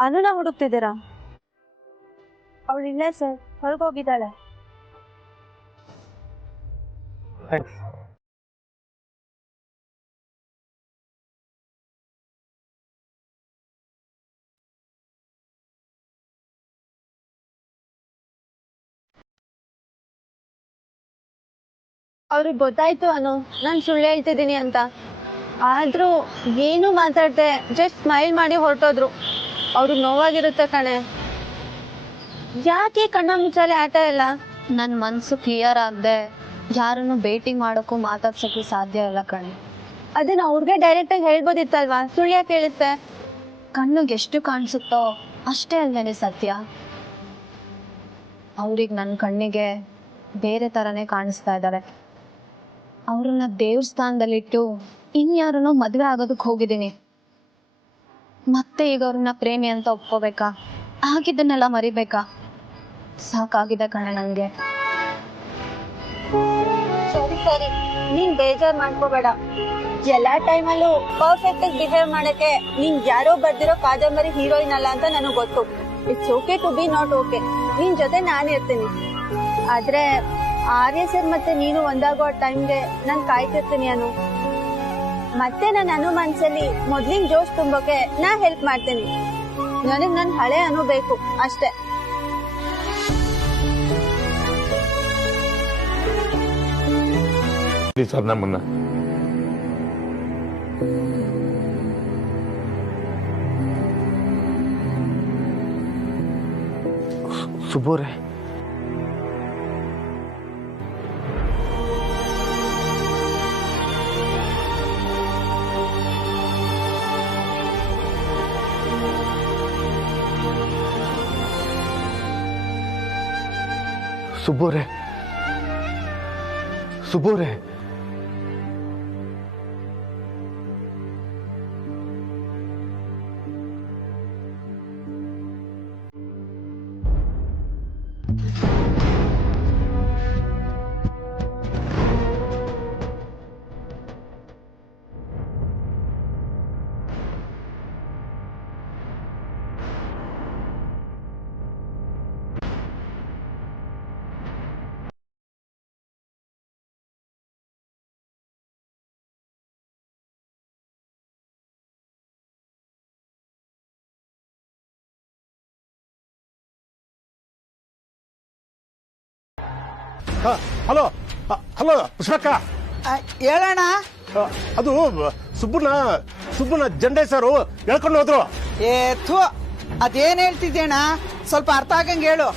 ಅನುನ ಹುಡುಕ್ತಿದ್ದೀರಾ? ಅವಳಿಲ್ಲ ಸರ್, ಹೊರಗೋಗಿದ್ದಾಳೆ. ಅವ್ರಿಗೆ ಗೊತ್ತಾಯ್ತು ಅನು ನಾನು ಸುಳ್ಳು ಹೇಳ್ತಿದ್ದೀನಿ ಅಂತ. ಆದ್ರೂ ಏನು ಮಾತಾಡ್ದೆ, ಜಸ್ಟ್ ಸ್ಮೈಲ್ ಮಾಡಿ ಹೊರಟೋದ್ರು. ಅವ್ರಿಗೆ ನೋವಾಗಿರುತ್ತೆ ಕಣೆ. ಯಾಕೆ ಕಣ್ಣ ಮುಚ್ಚಾಲೆ ಆಟ ಇಲ್ಲ? ನನ್ನ ಮನಸ್ಸು ಕ್ಲಿಯರ್ ಆಗದೆ ಯಾರನ್ನು ಭೇಟಿ ಮಾಡೋಕ್ಕೂ ಮಾತಾಡ್ಸೋಕ್ಕೂ ಸಾಧ್ಯ ಇಲ್ಲ ಕಣೆ. ಅದನ್ನ ಅವ್ರಿಗೆ ಡೈರೆಕ್ಟಾಗಿ ಹೇಳ್ಬೋದಿತ್ತಲ್ವಾ? ಸುಳ್ಳು ಯಾಕೆ ಹೇಳುತ್ತೆ? ಕಣ್ಣಿಗೆ ಎಷ್ಟು ಕಾಣಿಸುತ್ತೋ ಅಷ್ಟೇ ಅಲ್ಲೇನೆ ಸತ್ಯ. ಅವ್ರಿಗೆ ನನ್ನ ಕಣ್ಣಿಗೆ ಬೇರೆ ಥರನೇ ಕಾಣಿಸ್ತಾ ಇದ್ದಾರೆ. ಅವ್ರನ್ನ ದೇವಸ್ಥಾನದಲ್ಲಿಟ್ಟು ಇನ್ಯಾರನ್ನೋ ಮದುವೆ ಆಗೋದಕ್ಕೆ ಹೋಗಿದ್ದೀನಿ. ಮತ್ತೆ ಈಗ ಅವ್ರನ್ನ ಪ್ರೇಮಿ ಅಂತ ಒಪ್ಕೋಬೇಕಾ? ಆಗಿದ್ದನ್ನೆಲ್ಲ ಮರಿಬೇಕಾ? ಸಾಕಾಗಿದೆ ಕಣೆ ನನಗೆ. ಸರಿ, ನೀನ್ ಬೇಜಾರ್ ಮಾಡ್ಕೋಬೇಡ. ಎಲ್ಲಾ ಟೈಮಲ್ಲೂ ಪರ್ಫೆಕ್ಟ್ ಆಗಿ ಬಿಹೇವ್ ಮಾಡಕ್ಕೆ ನೀನ್ ಯಾರೋ ಬರ್ದಿರೋ ಕಾದಂಬರಿ ಹೀರೋಯಿನ್ ಅಲ್ಲ ಅಂತ ನನಗ್ ಗೊತ್ತು. It's okay to be not okay. ನಿನ್ ಜೊತೆ ನಾನು ಇರ್ತೀನಿ. ಆದ್ರೆ ಆರ್ಯ ಸರ್ ಮತ್ತೆ ನೀನು ಒಂದಾಗೋ ಟೈಮ್ಗೆ ನಾನು ಕಾಯ್ತಿರ್ತೀನಿ ಅನು. ಮತ್ತೆ ನನ್ನ ಮನ್ಸಲ್ಲಿ ಮೊದ್ಲಿನ ಜೋಶ್ ತುಂಬೋಕೆ ನಾ ಹೆಲ್ಪ್ ಮಾಡ್ತೀನಿ. ನನಗ್ ನನ್ ಹಳೆ ಅನು ಬೇಕು ಅಷ್ಟೇ. ಸರ್, ನಮ್ಮನ್ನ ಸುಬೋರೆ, ಸುಬ್ಬುರೇ, ಸುಬ್ಬುರೇ, ಹಲೋ ಹಲೋ ಪುಷ್ಪಕ್ಕ, ಹೇಳೋಣ. ಅದು ಸುಬ್ಬನ ಜಂಡೆ ಸರು ಹೇಳ್ಕೊಂಡು ಹೋದ್ರು. ಅದೇನ್ ಹೇಳ್ತಿದ್ದೇಣ, ಸ್ವಲ್ಪ ಅರ್ಥ ಆಗಂಗೆ ಹೇಳು.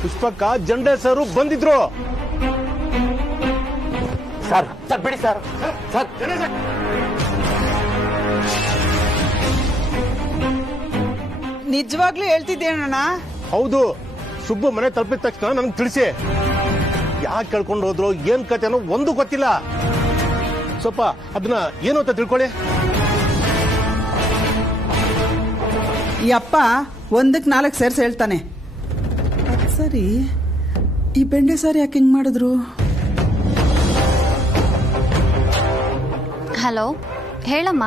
ಪುಷ್ಪಕ್ಕ, ಜಂಡೆ ಸರು ಬಂದಿದ್ರು. ಸರ್ ಸರ್ ಬಿಡಿ ಸರ್. ಸರ್ ನಿಜವಾಗ್ಲೂ ಹೇಳ್ತಿದ್ದೇಣ? ಹೌದು. ಸುಬ್ಬು ಮನೆ ತಲುಪಿದ ತಕ್ಷಣ ನನಗೆ ತಿಳಿಸಿ. ಯಾಕೆ ಕೇಳ್ಕೊಂಡು ಹೋದ್ರು, ಏನ್ ಕತೆ ಅನ್ನೋ ಒಂದು ಗೊತ್ತಿಲ್ಲ. ಸ್ವಲ್ಪ ಅದನ್ನ ಏನು ಅಂತ ತಿಳ್ಕೊಳ್ಳಿ. ಈ ಅಪ್ಪ 1-4 ಸೇರ್ಸಿ ಹೇಳ್ತಾನೆ. ಸರಿ, ಈ ಬೆಂಡೆ ಸಾರಿ ಯಾಕೆ ಹಿಂಗ್ ಮಾಡಿದ್ರು? ಹಲೋ, ಹೇಳಮ್ಮ.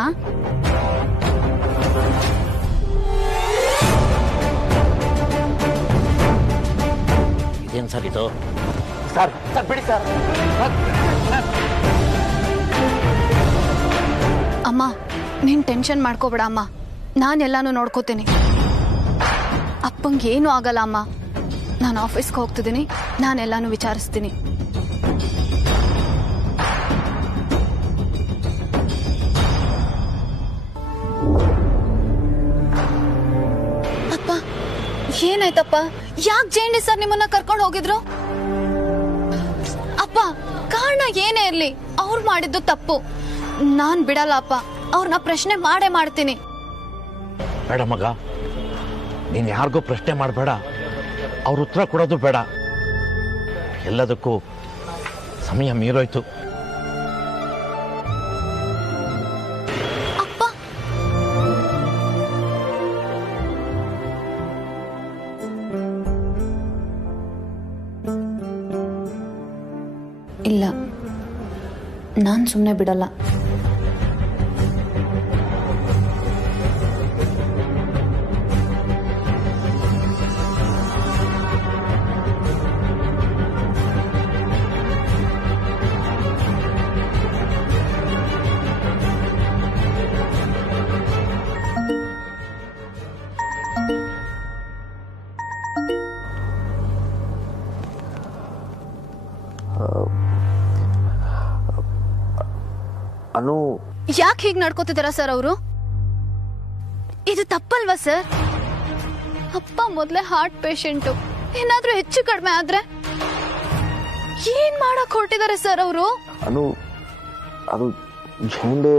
ಇದೇನು ಸರ್ ಇದು? ಸರ್ ಸರ್ ಬಿಡಿ ಸರ್. ಅಮ್ಮ, ನೀನ್ ಟೆನ್ಷನ್ ಮಾಡ್ಕೋಬೇಡ ಅಮ್ಮ, ನಾನೆಲ್ಲಾನು ನೋಡ್ಕೋತೀನಿ. ಅಪ್ಪಂಗೆ ಏನೂ ಆಗಲ್ಲ ಅಮ್ಮ. ನಾನು ಆಫೀಸ್ಗೆ ಹೋಗ್ತಿದ್ದೀನಿ, ನಾನೆಲ್ಲಾನು ವಿಚಾರಿಸ್ತೀನಿ. ಅಪ್ಪ, ಏನಾಯ್ತಪ್ಪ? ಯಾಕೆ ಜೇಂಡಿ ಸರ್ ನಿಮ್ಮನ್ನ ಕರ್ಕೊಂಡು ಹೋಗಿದ್ರು? ಅಪ್ಪ, ಕಾರಣ ಏನೇ ಇರ್ಲಿ, ಅವ್ರು ಮಾಡಿದ್ದು ತಪ್ಪು. ನಾನ್ ಬಿಡಲ್ಲ ಅಪ್ಪ, ಅವ್ರನ್ನ ಪ್ರಶ್ನೆ ಮಾಡೇ ಮಾಡ್ತೀನಿ. ಬೇಡ ಮಗ, ನೀನು ಯಾರಿಗೂ ಪ್ರಶ್ನೆ ಮಾಡಬೇಡ, ಅವ್ರ ಉತ್ತರ ಕೊಡೋದು ಬೇಡ. ಎಲ್ಲದಕ್ಕೂ ಸಮಯ ಮೀರೋಯ್ತು. ಅಪ್ಪ, ಇಲ್ಲ, ನಾನ್ ಸುಮ್ಮನೆ ಬಿಡಲ್ಲ. ಅನು, ಯಾಕೆ ಹೀಗೆ ನಡ್ಕೋತಿದಾರ ಸರ್ ಅವರು? ಇದು ತಪ್ಪಲ್ವಾ ಸರ್? ಅಪ್ಪ ಮೊದಲೇ ಹಾರ್ಟ್ ಪೇಷಂಟು, ಏನಾದ್ರೂ ಹೆಚ್ಚು ಕಡಿಮೆ ಆದ್ರೆ ಏನ್ ಮಾಡಕ್ ಹೊರಟಿದ್ದಾರೆ ಸರ್ ಅವರು? ಅನು, ಅದು ಝೇಂಡೆ.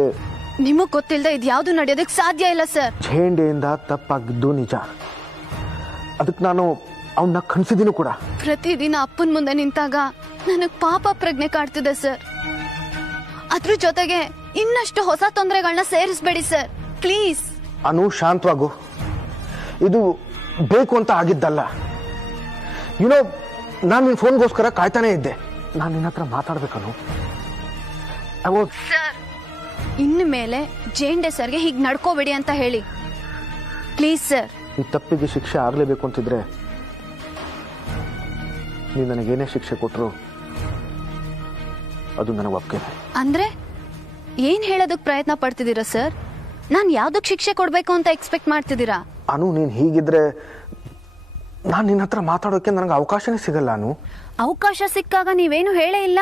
ನಿಮಗ್ ಗೊತ್ತಿಲ್ಲದೆ ಇದು ಯಾವ್ದು ನಡೆಯೋದಕ್ಕೆ ಸಾಧ್ಯ ಇಲ್ಲ ಸರ್. ಝೇಂಡೆಯಿಂದ ತಪ್ಪಾಗಿದ್ದು ನಿಜ. ಅದಕ್ಕೆ ನಾನು ಅವನ್ನ ಕನ್ಸಿದ್ದೀನಿ ಕೂಡ. ಪ್ರತಿದಿನ ಅಪ್ಪನ ಮುಂದೆ ನಿಂತಾಗ ನನಗ್ ಪಾಪ ಪ್ರಜ್ಞೆ ಕಾಡ್ತಿದೆ ಸರ್. ಅದ್ರ ಜೊತೆಗೆ ಇನ್ನಷ್ಟು ಹೊಸ ತೊಂದರೆಗಳನ್ನ ಸೇರಿಸ್ಬೇಡಿ ಸರ್, ಪ್ಲೀಸ್. ಅನು, ಶಾಂತವಾಗು. ಇದು ಬೇಕು ಅಂತ ಆಗಿದ್ದಲ್ಲ. ಯುನೋ, ನಾನು ನಿನ್ ಫೋನ್ಗೋಸ್ಕರ ಕಾಯ್ತಾನೆ ಇದ್ದೆ. ನಾನು ನಿನ್ನ ಹತ್ರ ಮಾತಾಡ್ಬೇಕನು. ಸರ್, ಇನ್ನು ಮೇಲೆ ಜೇಂಡೆ ಸರ್ಗೆ ಹೀಗೆ ನಡ್ಕೋಬೇಡಿ ಅಂತ ಹೇಳಿ, ಪ್ಲೀಸ್ ಸರ್. ಈ ತಪ್ಪಿಗೆ ಶಿಕ್ಷೆ ಆಗ್ಲೇಬೇಕು ಅಂತಿದ್ರೆ ನೀವು ನನಗೇನೇ ಶಿಕ್ಷೆ ಕೊಟ್ಟರು ಅದು ನನಗೆ ಒಪ್ಪಿಗೆ. ಅಂದ್ರೆ ಏನ್ ಹೇಳೋದಕ್ ಪ್ರಯತ್ನ ಪಡ್ತಿದ್ದೀರಾ ಸರ್? ನಾನ್ ಯಾವ್ದಕ್ ಶಿಕ್ಷೆ ಕೊಡ್ಬೇಕು ಅಂತ ಎಕ್ಸ್ಪೆಕ್ಟ್ ಮಾಡ್ತಿದ್ದೀರಾ? ಅನು, ನೀನ್ ಹೀಗಿದ್ರೆ ನಾನ್ ನಿನ್ನ ಹತ್ರ ಮಾತಾಡೋಕೆ ನನಗೆ ಅವಕಾಶನೇ ಸಿಗಲ್ಲ. ಅನು, ಅವಕಾಶ ಸಿಕ್ಕಾಗ ನೀವೇನು ಹೇಳೇ ಇಲ್ಲ.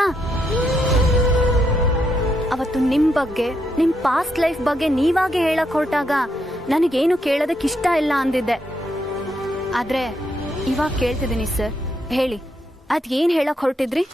ಅವತ್ತು ನಿಮ್ ಬಗ್ಗೆ, ನಿಮ್ ಪಾಸ್ಟ್ ಲೈಫ್ ಬಗ್ಗೆ ನೀವಾಗೆ ಹೇಳಕ್ ಹೊರಟಾಗ ನನಗೇನು ಕೇಳೋದಕ್ಕೆ ಇಷ್ಟ ಇಲ್ಲ ಅಂದಿದ್ದೆ. ಆದ್ರೆ ಇವಾಗ ಕೇಳ್ತಿದ್ದೀನಿ ಸರ್, ಹೇಳಿ, ಅದ್ ಏನ್ ಹೇಳಕ್ ಹೊರಟಿದ್ರಿ?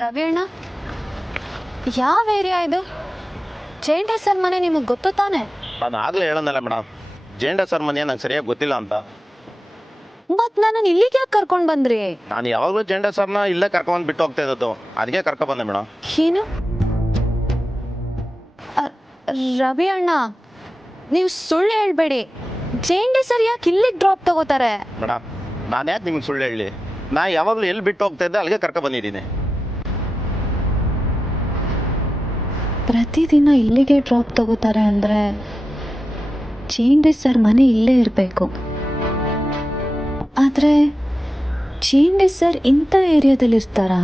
ರವಿ ಅಣ್ಣ, ಯಾವ ಏರಿಯಾ ಇದು? ಜೇಂಡೆ ಸರ್ ಮನೆ ನಿಮಗೆ ಗೊತ್ತು ತಾನೆ? ನಾನು ಆಗಲೇ ಹೇಳೋದಲ್ಲ ಮೇಡಮ್, ಜೇಂಡ ಸರ್ ಮನೆ ನಂಗೆ ಸರಿಯಾಗಿ ಗೊತ್ತಿಲ್ಲ ಅಂತ. ಮತ್ ನನ್ನ ಇಲ್ಲಿಗೆ ಯಾಕೆ ಕರ್ಕೊಂಡು ಬಂದ್ರಿ? ನಾನು ಯಾವಾಗಲೂ ಜೇಂಡ ಸರ್ನ ಇಲ್ಲೇ ಕರ್ಕೊಂಡು ಬಿಟ್ಟು ಹೋಗ್ತಾ ಇದ್ದದ್ದು, ಅದಕ್ಕೆ ಕರ್ಕೊಂಡು ಬಂದೆ ಮೇಡಮ್. ಏನು? ರವಿ ಅಣ್ಣ, ನೀವು ಸುಳ್ಳು ಹೇಳ್ಬೇಡಿ. ಜೇಂಡೆ ಸರ್ ಯಾಕೆ ಇಲ್ಲಿಗೆ ಡ್ರಾಪ್ ತಗೋತಾರೆ? ಮೇಡಮ್, ನಾನು ಯಾಕೆ ನಿಮ್ಗೆ ಸುಳ್ಳು ಹೇಳಿ? ನಾ ಯಾವಾಗಲೂ ಎಲ್ಲಿ ಬಿಟ್ಟು ಹೋಗ್ತಾ ಇದ್ದೆ ಅಲ್ಲಿಗೆ ಕರ್ಕೊಂಡು ಬಂದಿದ್ದೀನಿ. ಪ್ರತಿದಿನ ಇಲ್ಲಿಗೆ ಡ್ರಾಪ್ ತಗೋತಾರೆ ಅಂದರೆ ಜೇಂಡೆ ಸರ್ ಮನೆ ಇಲ್ಲೇ ಇರಬೇಕು. ಆದರೆ ಜೇಂಡೆ ಸರ್ ಇಂಥ ಏರಿಯಾದಲ್ಲಿ ಇರ್ತಾರಾ?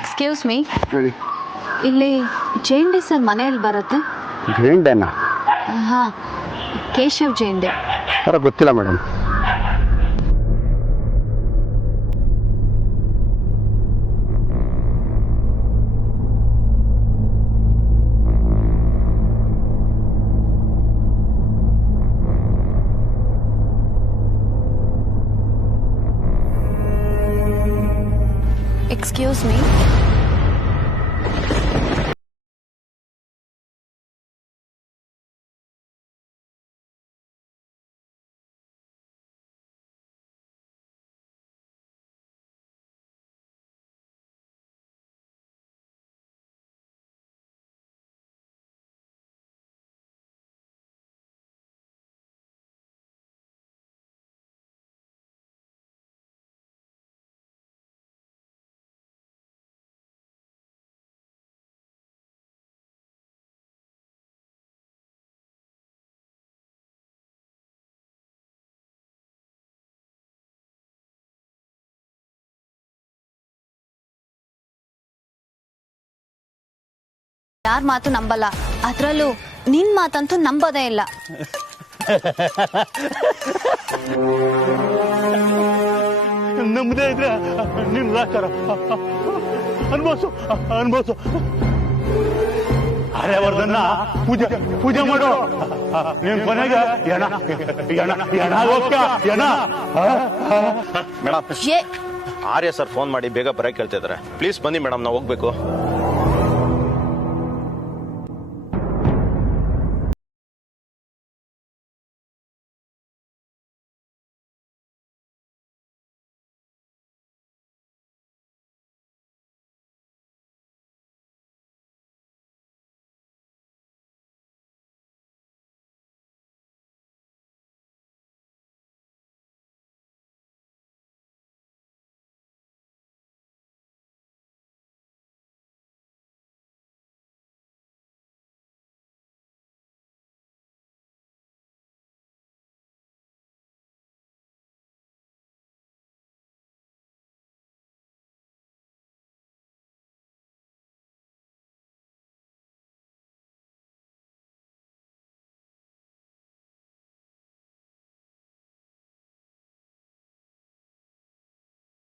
ಎಕ್ಸ್ಕ್ಯೂಸ್ ಮೀ, ಇಲ್ಲಿ ಜೇಂಡೆ ಸರ್ ಮನೆಯಲ್ಲಿ ಬರುತ್ತೆ? ಜೇಂಡೆನಾ? ಹಾಂ, ಕೇಶವ್ ಜೇಂಡೆ. ಸರ ಗೊತ್ತಿಲ್ಲ ಮೇಡಮ್. ಎಕ್ಸ್ಕ್ಯೂಸ್ ಮೀ, ಯಾರ ಮಾತು ನಂಬಲ್ಲ, ಅದರಲ್ಲೂ ನಿನ್ ಮಾತಂತೂ ನಂಬೋದೇ ಇಲ್ಲ. ನಮ್ಮದೇ ಇದ್ರೆ ನಿನ್ ಲಾಚಾರ ಅನ್ಬೋಸು ಅನ್ಬೋಸು. ಹರ್ಯವರ್ಧನ್ನ ಪೂಜೆ ಪೂಜೆ ಮಾಡೋ ನಿನ್ ಕೊನೆಗೆ ಎಣ ಎಣ ಎಣ ಹೋಗ್ಯ ಎಣ. ಮೇಡಮ್, ಆರ್ಯ ಸರ್ ಫೋನ್ ಮಾಡಿ ಬೇಗ ಬರಕ್ಕೆ ಹೇಳ್ತಾ ಇದ್ದಾರೆ. ಪ್ಲೀಸ್ ಬನ್ನಿ ಮೇಡಮ್, ನಾವು ಹೋಗ್ಬೇಕು.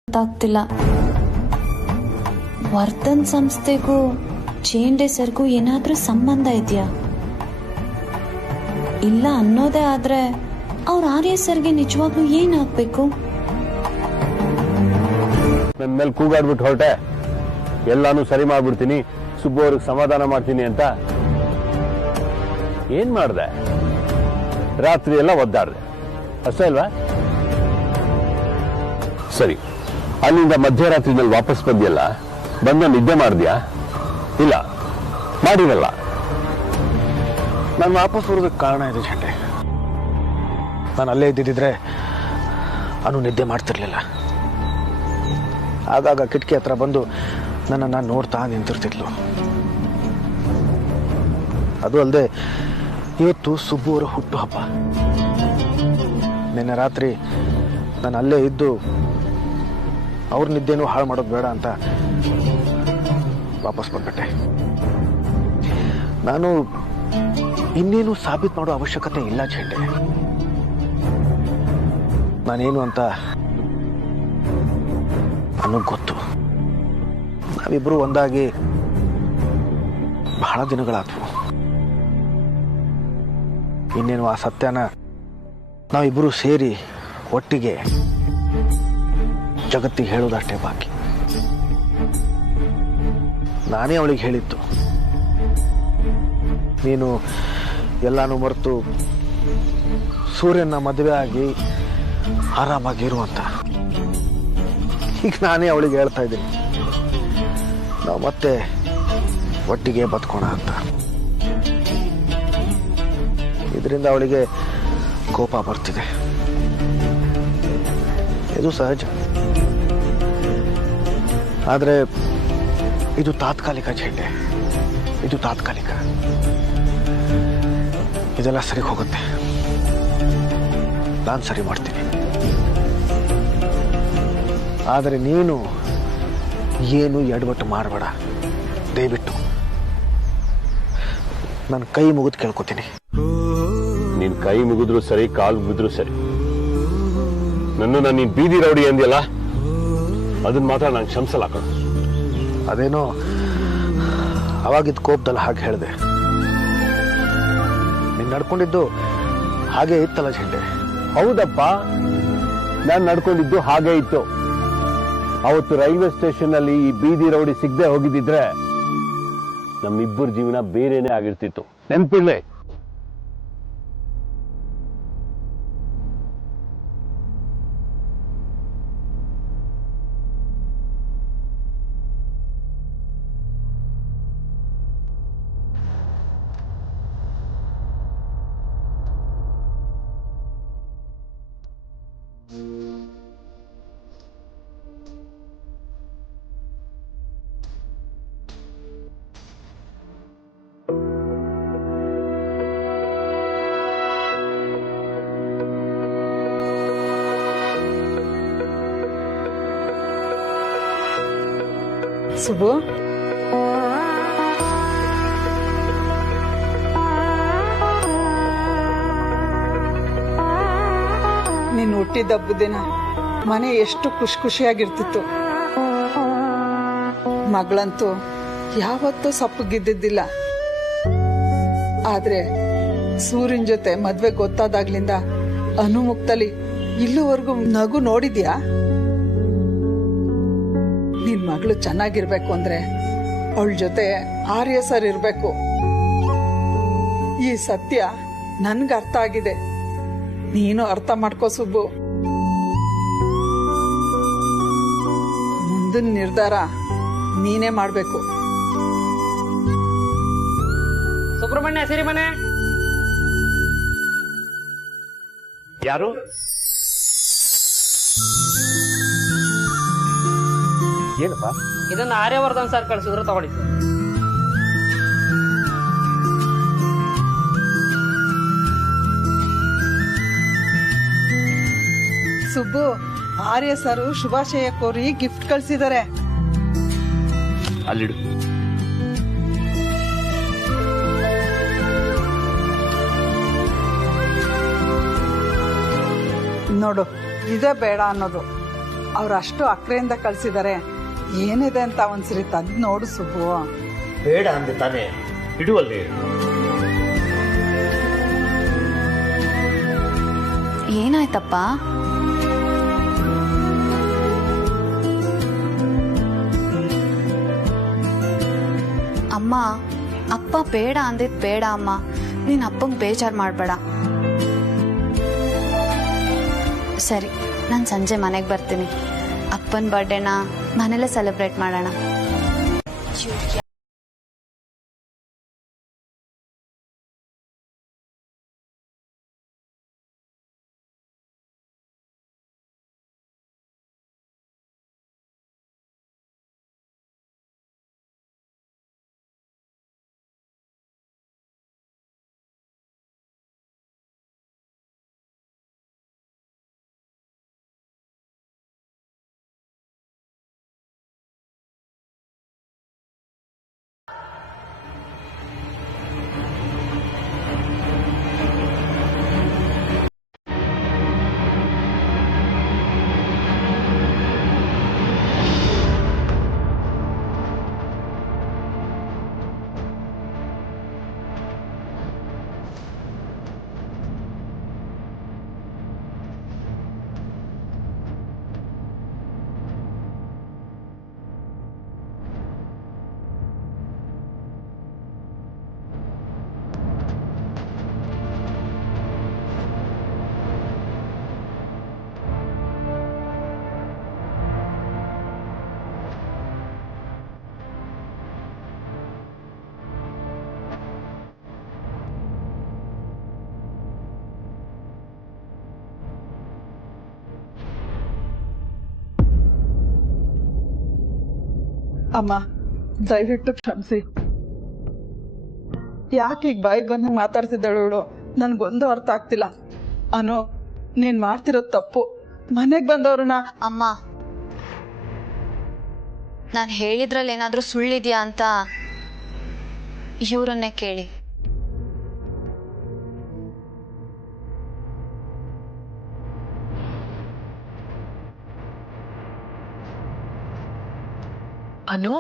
ಗೊತ್ತಾಗ್ತಿಲ್ಲ, ವರ್ಧನ್ ಸಂಸ್ಥೆಗೂ ಜೇಂಡೆ ಸರ್ಗೂ ಏನಾದ್ರೂ ಸಂಬಂಧ ಇದೆಯಾ? ಇಲ್ಲ ಅನ್ನೋದೇ ಆದ್ರೆ ಅವ್ರ ಆರ್ಯ ಸರ್ಗೆ ನಿಜವಾಗ್ಲೂ ಏನಾಗ್ಬೇಕು? ನನ್ನ ಮೇಲೆ ಕೂಗಾಡ್ಬಿಟ್ಟು ಹೊರಟೆ, ಎಲ್ಲಾನು ಸರಿ ಮಾಡ್ಬಿಡ್ತೀನಿ, ಸುಬ್ಬು ಅವ್ರಿಗೆ ಸಮಾಧಾನ ಮಾಡ್ತೀನಿ ಅಂತ. ಏನ್ ಮಾಡ್ದೆ? ರಾತ್ರಿ ಎಲ್ಲ ಒದ್ದಾಡ್ದೆ ಅಷ್ಟೇ ಅಲ್ವಾ? ಸರಿ, ಅಲ್ಲಿಂದ ಮಧ್ಯರಾತ್ರಿನಲ್ಲಿ ವಾಪಸ್ ಬಂದಿಯಲ್ಲ, ಬಂದ ನಿದ್ದೆ ಮಾಡಿದ್ಯಾ? ಇಲ್ಲ, ಮಾಡಿರಲ್ಲ. ನಾನು ವಾಪಸ್ ಬರೋದಕ್ಕೆ ಕಾರಣ ಇದೆ ಜಂಡೆ. ನಾನು ಅಲ್ಲೇ ಇದ್ದಿದ್ರೆ ಅನು ನಿದ್ದೆ ಮಾಡ್ತಿರ್ಲಿಲ್ಲ. ಆಗಾಗ ಕಿಟಕಿ ಹತ್ರ ಬಂದು ನನ್ನನ್ನು ನೋಡ್ತಾ ನಿಂತಿರ್ತಿದ್ಲು. ಅದು ಅಲ್ಲದೆ ಇವತ್ತು ಸುಬ್ಬು ಅವರ ಹುಟ್ಟುಹಬ್ಬ. ನಿನ್ನೆ ರಾತ್ರಿ ನಾನು ಅಲ್ಲೇ ಇದ್ದು ಅವ್ರ ನಿದ್ದೆನೂ ಹಾಳು ಮಾಡೋದು ಬೇಡ ಅಂತ ವಾಪಸ್ ಬಂದ್ಬಿಟ್ಟೆ. ನಾನು ಇನ್ನೇನು ಸಾಬೀತು ಮಾಡೋ ಅವಶ್ಯಕತೆ ಇಲ್ಲ ಚೇಟೆ. ನಾನೇನು ಅಂತ ನನಗೆ ಗೊತ್ತು. ನಾವಿಬ್ರು ಒಂದಾಗಿ ಬಹಳ ದಿನಗಳಾದ್ವು. ಇನ್ನೇನು ಆ ಸತ್ಯನ ನಾವಿಬ್ರು ಸೇರಿ ಒಟ್ಟಿಗೆ ಜಗತ್ತಿಗೆ ಹೇಳೋದಷ್ಟೇ ಬಾಕಿ. ನಾನೇ ಅವಳಿಗೆ ಹೇಳಿತ್ತು, ನೀನು ಎಲ್ಲಾನು ಮರೆತು ಸೂರ್ಯನ ಮದುವೆ ಆಗಿ ಆರಾಮಾಗಿರು ಅಂತ. ಈಗ ನಾನೇ ಅವಳಿಗೆ ಹೇಳ್ತಾ ಇದ್ದೀನಿ, ನಾವು ಮತ್ತೆ ಒಟ್ಟಿಗೆ ಬದುಕೋಣ ಅಂತ. ಇದರಿಂದ ಅವಳಿಗೆ ಕೋಪ ಬರ್ತಿದೆ. ಇದು ಸಹಜ. ಆದರೆ ಇದು ತಾತ್ಕಾಲಿಕ ಚೇಟೆ, ಇದು ತಾತ್ಕಾಲಿಕ. ಇದೆಲ್ಲ ಸರಿ ಹೋಗುತ್ತೆ. ನಾನು ಸರಿ ಮಾಡ್ತೀನಿ. ಆದರೆ ನೀನು ಏನು ಎಡವಟ್ಟು ಮಾಡಬೇಡ ದಯವಿಟ್ಟು. ನಾನು ಕೈ ಮುಗಿದು ಕೇಳ್ಕೊತೀನಿ. ನೀನ್ ಕೈ ಮುಗಿದ್ರು ಸರಿ, ಕಾಲು ಮುಗಿದ್ರು ಸರಿ, ನನ್ನನ್ನು ನೀನ್ ಬೀದಿ ರೌಡಿ ಅಂದಿಯಲ್ಲ, ಅದನ್ನ ಮಾತ್ರ ನಾನು ಕ್ಷಮಿಸಲ್ಲ ಕಣ. ಅದೇನೋ ಅವಾಗಿದ್ದ ಕೋಪದಲ್ಲಿ ಹಾಗೆ ಹೇಳಿದೆ. ನೀನು ನಡ್ಕೊಂಡಿದ್ದು ಹಾಗೆ ಇತ್ತಲ್ಲ ಝಂಡೆ. ಹೌದಪ್ಪ, ನಾನು ನಡ್ಕೊಂಡಿದ್ದು ಹಾಗೆ ಇತ್ತು. ಅವತ್ತು ರೈಲ್ವೆ ಸ್ಟೇಷನ್ ಅಲ್ಲಿ ಈ ಬೀದಿ ರೌಡಿ ಸಿಗದೆ ಹೋಗಿದ್ದಿದ್ರೆ ನಮ್ಮಿಬ್ಬರ ಜೀವನ ಬೇರೆನೆ ಆಗಿರ್ತಿತ್ತು. ನೆನ್ಪಿಡ್ಲೆ. ಸುಬು, ನೀನು ಹುಟ್ಟಿದ ಹಬ್ಬದ ದಿನ ಮನೆ ಎಷ್ಟು ಖುಷಿಯಾಗಿರ್ತಿತ್ತು. ಮಗಳಂತೂ ಯಾವತ್ತೂ ಸಪ್ಪಗಿದ್ದಿದ್ದಿಲ್ಲ. ಆದ್ರೆ ಸೂರ್ಯನ ಜೊತೆ ಮದ್ವೆ ಗೊತ್ತಾದಾಗ್ಲಿಂದ ಅನುಮುಕ್ತಲಿ ಇಲ್ಲಿವರೆಗೂ ನಗು ನೋಡಿದ್ಯಾ? ನಿನ್ ಮಗಳು ಚೆನ್ನಾಗಿರ್ಬೇಕು ಅಂದ್ರೆ ಅವಳ ಜೊತೆ ಆರ್ಯ ಸರ್ ಇರ್ಬೇಕು. ಈ ಸತ್ಯ ನನ್ಗೆ ಅರ್ಥ ಆಗಿದೆ. ನೀನು ಅರ್ಥ ಮಾಡ್ಕೋ ಸುಬ್ಬು. ಮುಂದಿನ ನಿರ್ಧಾರ ನೀನೇ ಮಾಡ್ಬೇಕು. ಸುಬ್ರಹ್ಮಣ್ಯ ಸಿರಿಮನೆ ಯಾರು? ಏನಪ್ಪ? ಇದನ್ನ ಆರ್ಯವರ್ಧನ್ ಸರ್ ಕಳಿಸಿದ್ರು, ತಗೊಳ್ಳಿ ಸರ್. ಸುಬ್ಬು, ಆರ್ಯ ಸರ್ ಶುಭಾಶಯ ಕೋರಿ ಗಿಫ್ಟ್ ಕಳ್ಸಿದಾರೆ. ಅಲ್ಲಿಡು. ನೋಡು, ಇದೇ ಬೇಡ ಅನ್ನೋದು. ಅವ್ರು ಅಷ್ಟು ಅಕ್ರೆಯಿಂದ ಕಳ್ಸಿದಾರೆ. ಏನಿದೆ ಅಂತ ಒಂದ್ಸರಿ ತಂದ್ ನೋಡು ಸುಬ್ಬು. ಬೇಡ ಅಂದೆ ತಾನೇ, ಇಡುವಲ್ಲಿ. ಏನಾಯ್ತಪ್ಪ? ಅಮ್ಮ, ಅಪ್ಪ ಬೇಡ ಅಂದಿದ್ ಬೇಡ ಅಮ್ಮ. ನೀನ್ ಅಪ್ಪಂಗೆ ಬೇಜಾರು ಮಾಡಬೇಡ. ಸರಿ, ನಾನು ಸಂಜೆ ಮನೆಗೆ ಬರ್ತೀನಿ. ಅಪ್ಪನ ಬರ್ಡೇನ ಮನೇಲೆ ಸೆಲೆಬ್ರೇಟ್ ಮಾಡೋಣ. ಅಮ್ಮ ದಯವಿಟ್ಟು ಕ್ಷಮಿಸಿ. ಯಾಕೆ ಈಗ ಬಾಯಿಗೆ ಬಂದಂಗೆ ಮಾತಾಡ್ತಿದ್ದಾಳು? ನನ್ಗೊಂದು ಅರ್ಥ ಆಗ್ತಿಲ್ಲ. ಅನು, ನೀನ್ ಮಾಡ್ತಿರೋದು ತಪ್ಪು. ಮನೆಗೆ ಬಂದವ್ರನ್ನ ಅಮ್ಮ, ನಾನು ಹೇಳಿದ್ರಲ್ಲಿ ಏನಾದರೂ ಸುಳ್ಳಿದ್ಯಾ ಅಂತ ಇವರನ್ನೇ ಕೇಳಿ. ಅನು,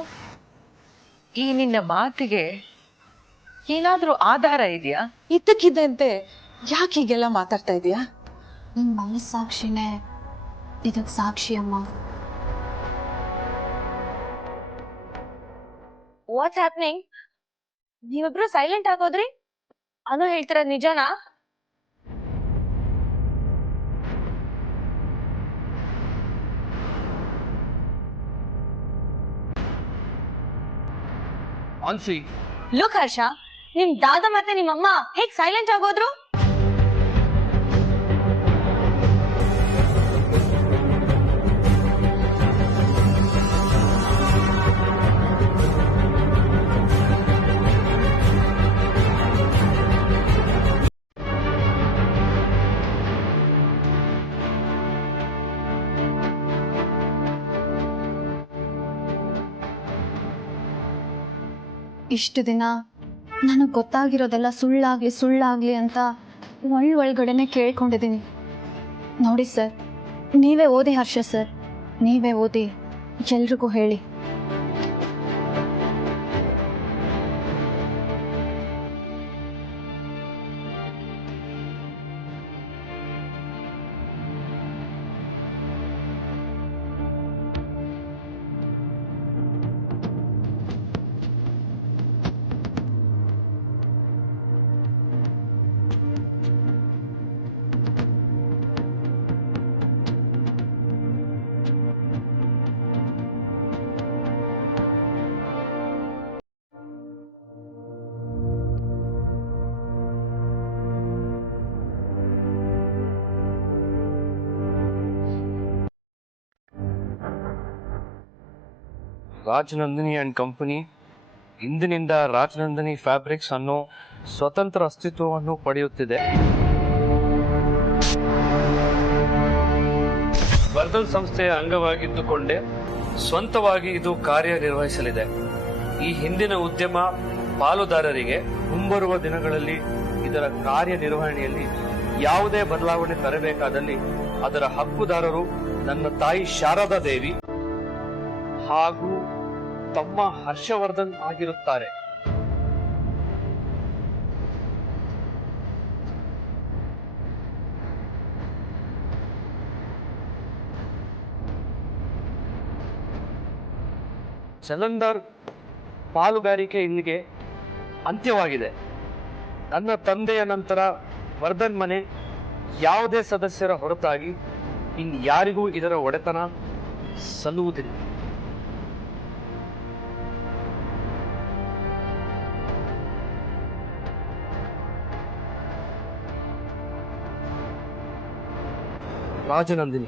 ಈ ನಿನ್ನ ಮಾತಿಗೆ ಏನಾದ್ರೂ ಆಧಾರ ಇದೆಯಾ? ಇದ್ದಕ್ಕಿದ್ದಂತೆ ಯಾಕೆ ಹೀಗೆಲ್ಲ ಮಾತಾಡ್ತಾ ಇದೀಯಾ? ನಿಮ್ಮ ಮನಸ್ಸಾಕ್ಷಿನೇ ಇದಕ್ಕೆ ಸಾಕ್ಷಿ ಅಮ್ಮ. What's happening? ನೀವಿಬ್ರು ಸೈಲೆಂಟ್ ಆಗೋದ್ರಿ? ಅನು ಹೇಳ್ತಿರೋದ್ ನಿಜನಾ? ಅನ್ಸಿ, ಲುಕ್ ಹರ್ಷ, ನಿಮ್ ದಾದ ಮತ್ತೆ ನಿಮ್ಮಮ್ಮ ಹೇಗ್ ಸೈಲೆಂಟ್ ಆಗೋದ್ರು? ಇಷ್ಟು ದಿನ ನನಗೆ ಗೊತ್ತಾಗಿರೋದೆಲ್ಲ ಸುಳ್ಳಾಗ್ಲಿ ಅಂತ ಒಳಗಡೆನೆ ಕೇಳ್ಕೊಂಡಿದ್ದೀನಿ. ನೋಡಿ ಸರ್, ನೀವೇ ಓದಿ ಹರ್ಷ ಸರ್, ನೀವೇ ಓದಿ ಎಲ್ರಿಗೂ ಹೇಳಿ. ರಾಜನಂದಿನಿ ಅಂಡ್ ಕಂಪನಿ ಇಂದಿನಿಂದ ರಾಜನಂದಿನಿ ಫ್ಯಾಬ್ರಿಕ್ಸ್ ಅನ್ನೋ ಸ್ವತಂತ್ರ ಅಸ್ತಿತ್ವವನ್ನು ಪಡೆಯುತ್ತಿದೆ. ವರ್ಧನ್ ಸಂಸ್ಥೆಯ ಅಂಗವಾಗಿದ್ದುಕೊಂಡೇ ಸ್ವಂತವಾಗಿ ಇದು ಕಾರ್ಯನಿರ್ವಹಿಸಲಿದೆ. ಈ ಹಿಂದಿನ ಉದ್ಯಮ ಪಾಲುದಾರರಿಗೆ ಮುಂಬರುವ ದಿನಗಳಲ್ಲಿ ಇದರ ಕಾರ್ಯನಿರ್ವಹಣೆಯಲ್ಲಿ ಯಾವುದೇ ಬದಲಾವಣೆ ತರಬೇಕಾದಲ್ಲಿ ಅದರ ಹಕ್ಕುದಾರರು ನನ್ನ ತಾಯಿ ಶಾರದಾ ದೇವಿ ಹಾಗೂ ತಮ್ಮ ಹರ್ಷವರ್ಧನ್ ಆಗಿರುತ್ತಾರೆ. ಜಲಂಧರ್ ಪಾಲುಗಾರಿಕೆ ಇಲ್ಲಿಗೆ ಅಂತ್ಯವಾಗಿದೆ. ನನ್ನ ತಂದೆಯ ನಂತರ ವರ್ಧನ್ ಮನೆ ಯಾವುದೇ ಸದಸ್ಯರ ಹೊರತಾಗಿ ಇನ್ಯಾರಿಗೂ ಇದರ ಒಡೆತನ ಸಲ್ಲುವುದಿಲ್ಲ. ರಾಜನಂದಿನಿ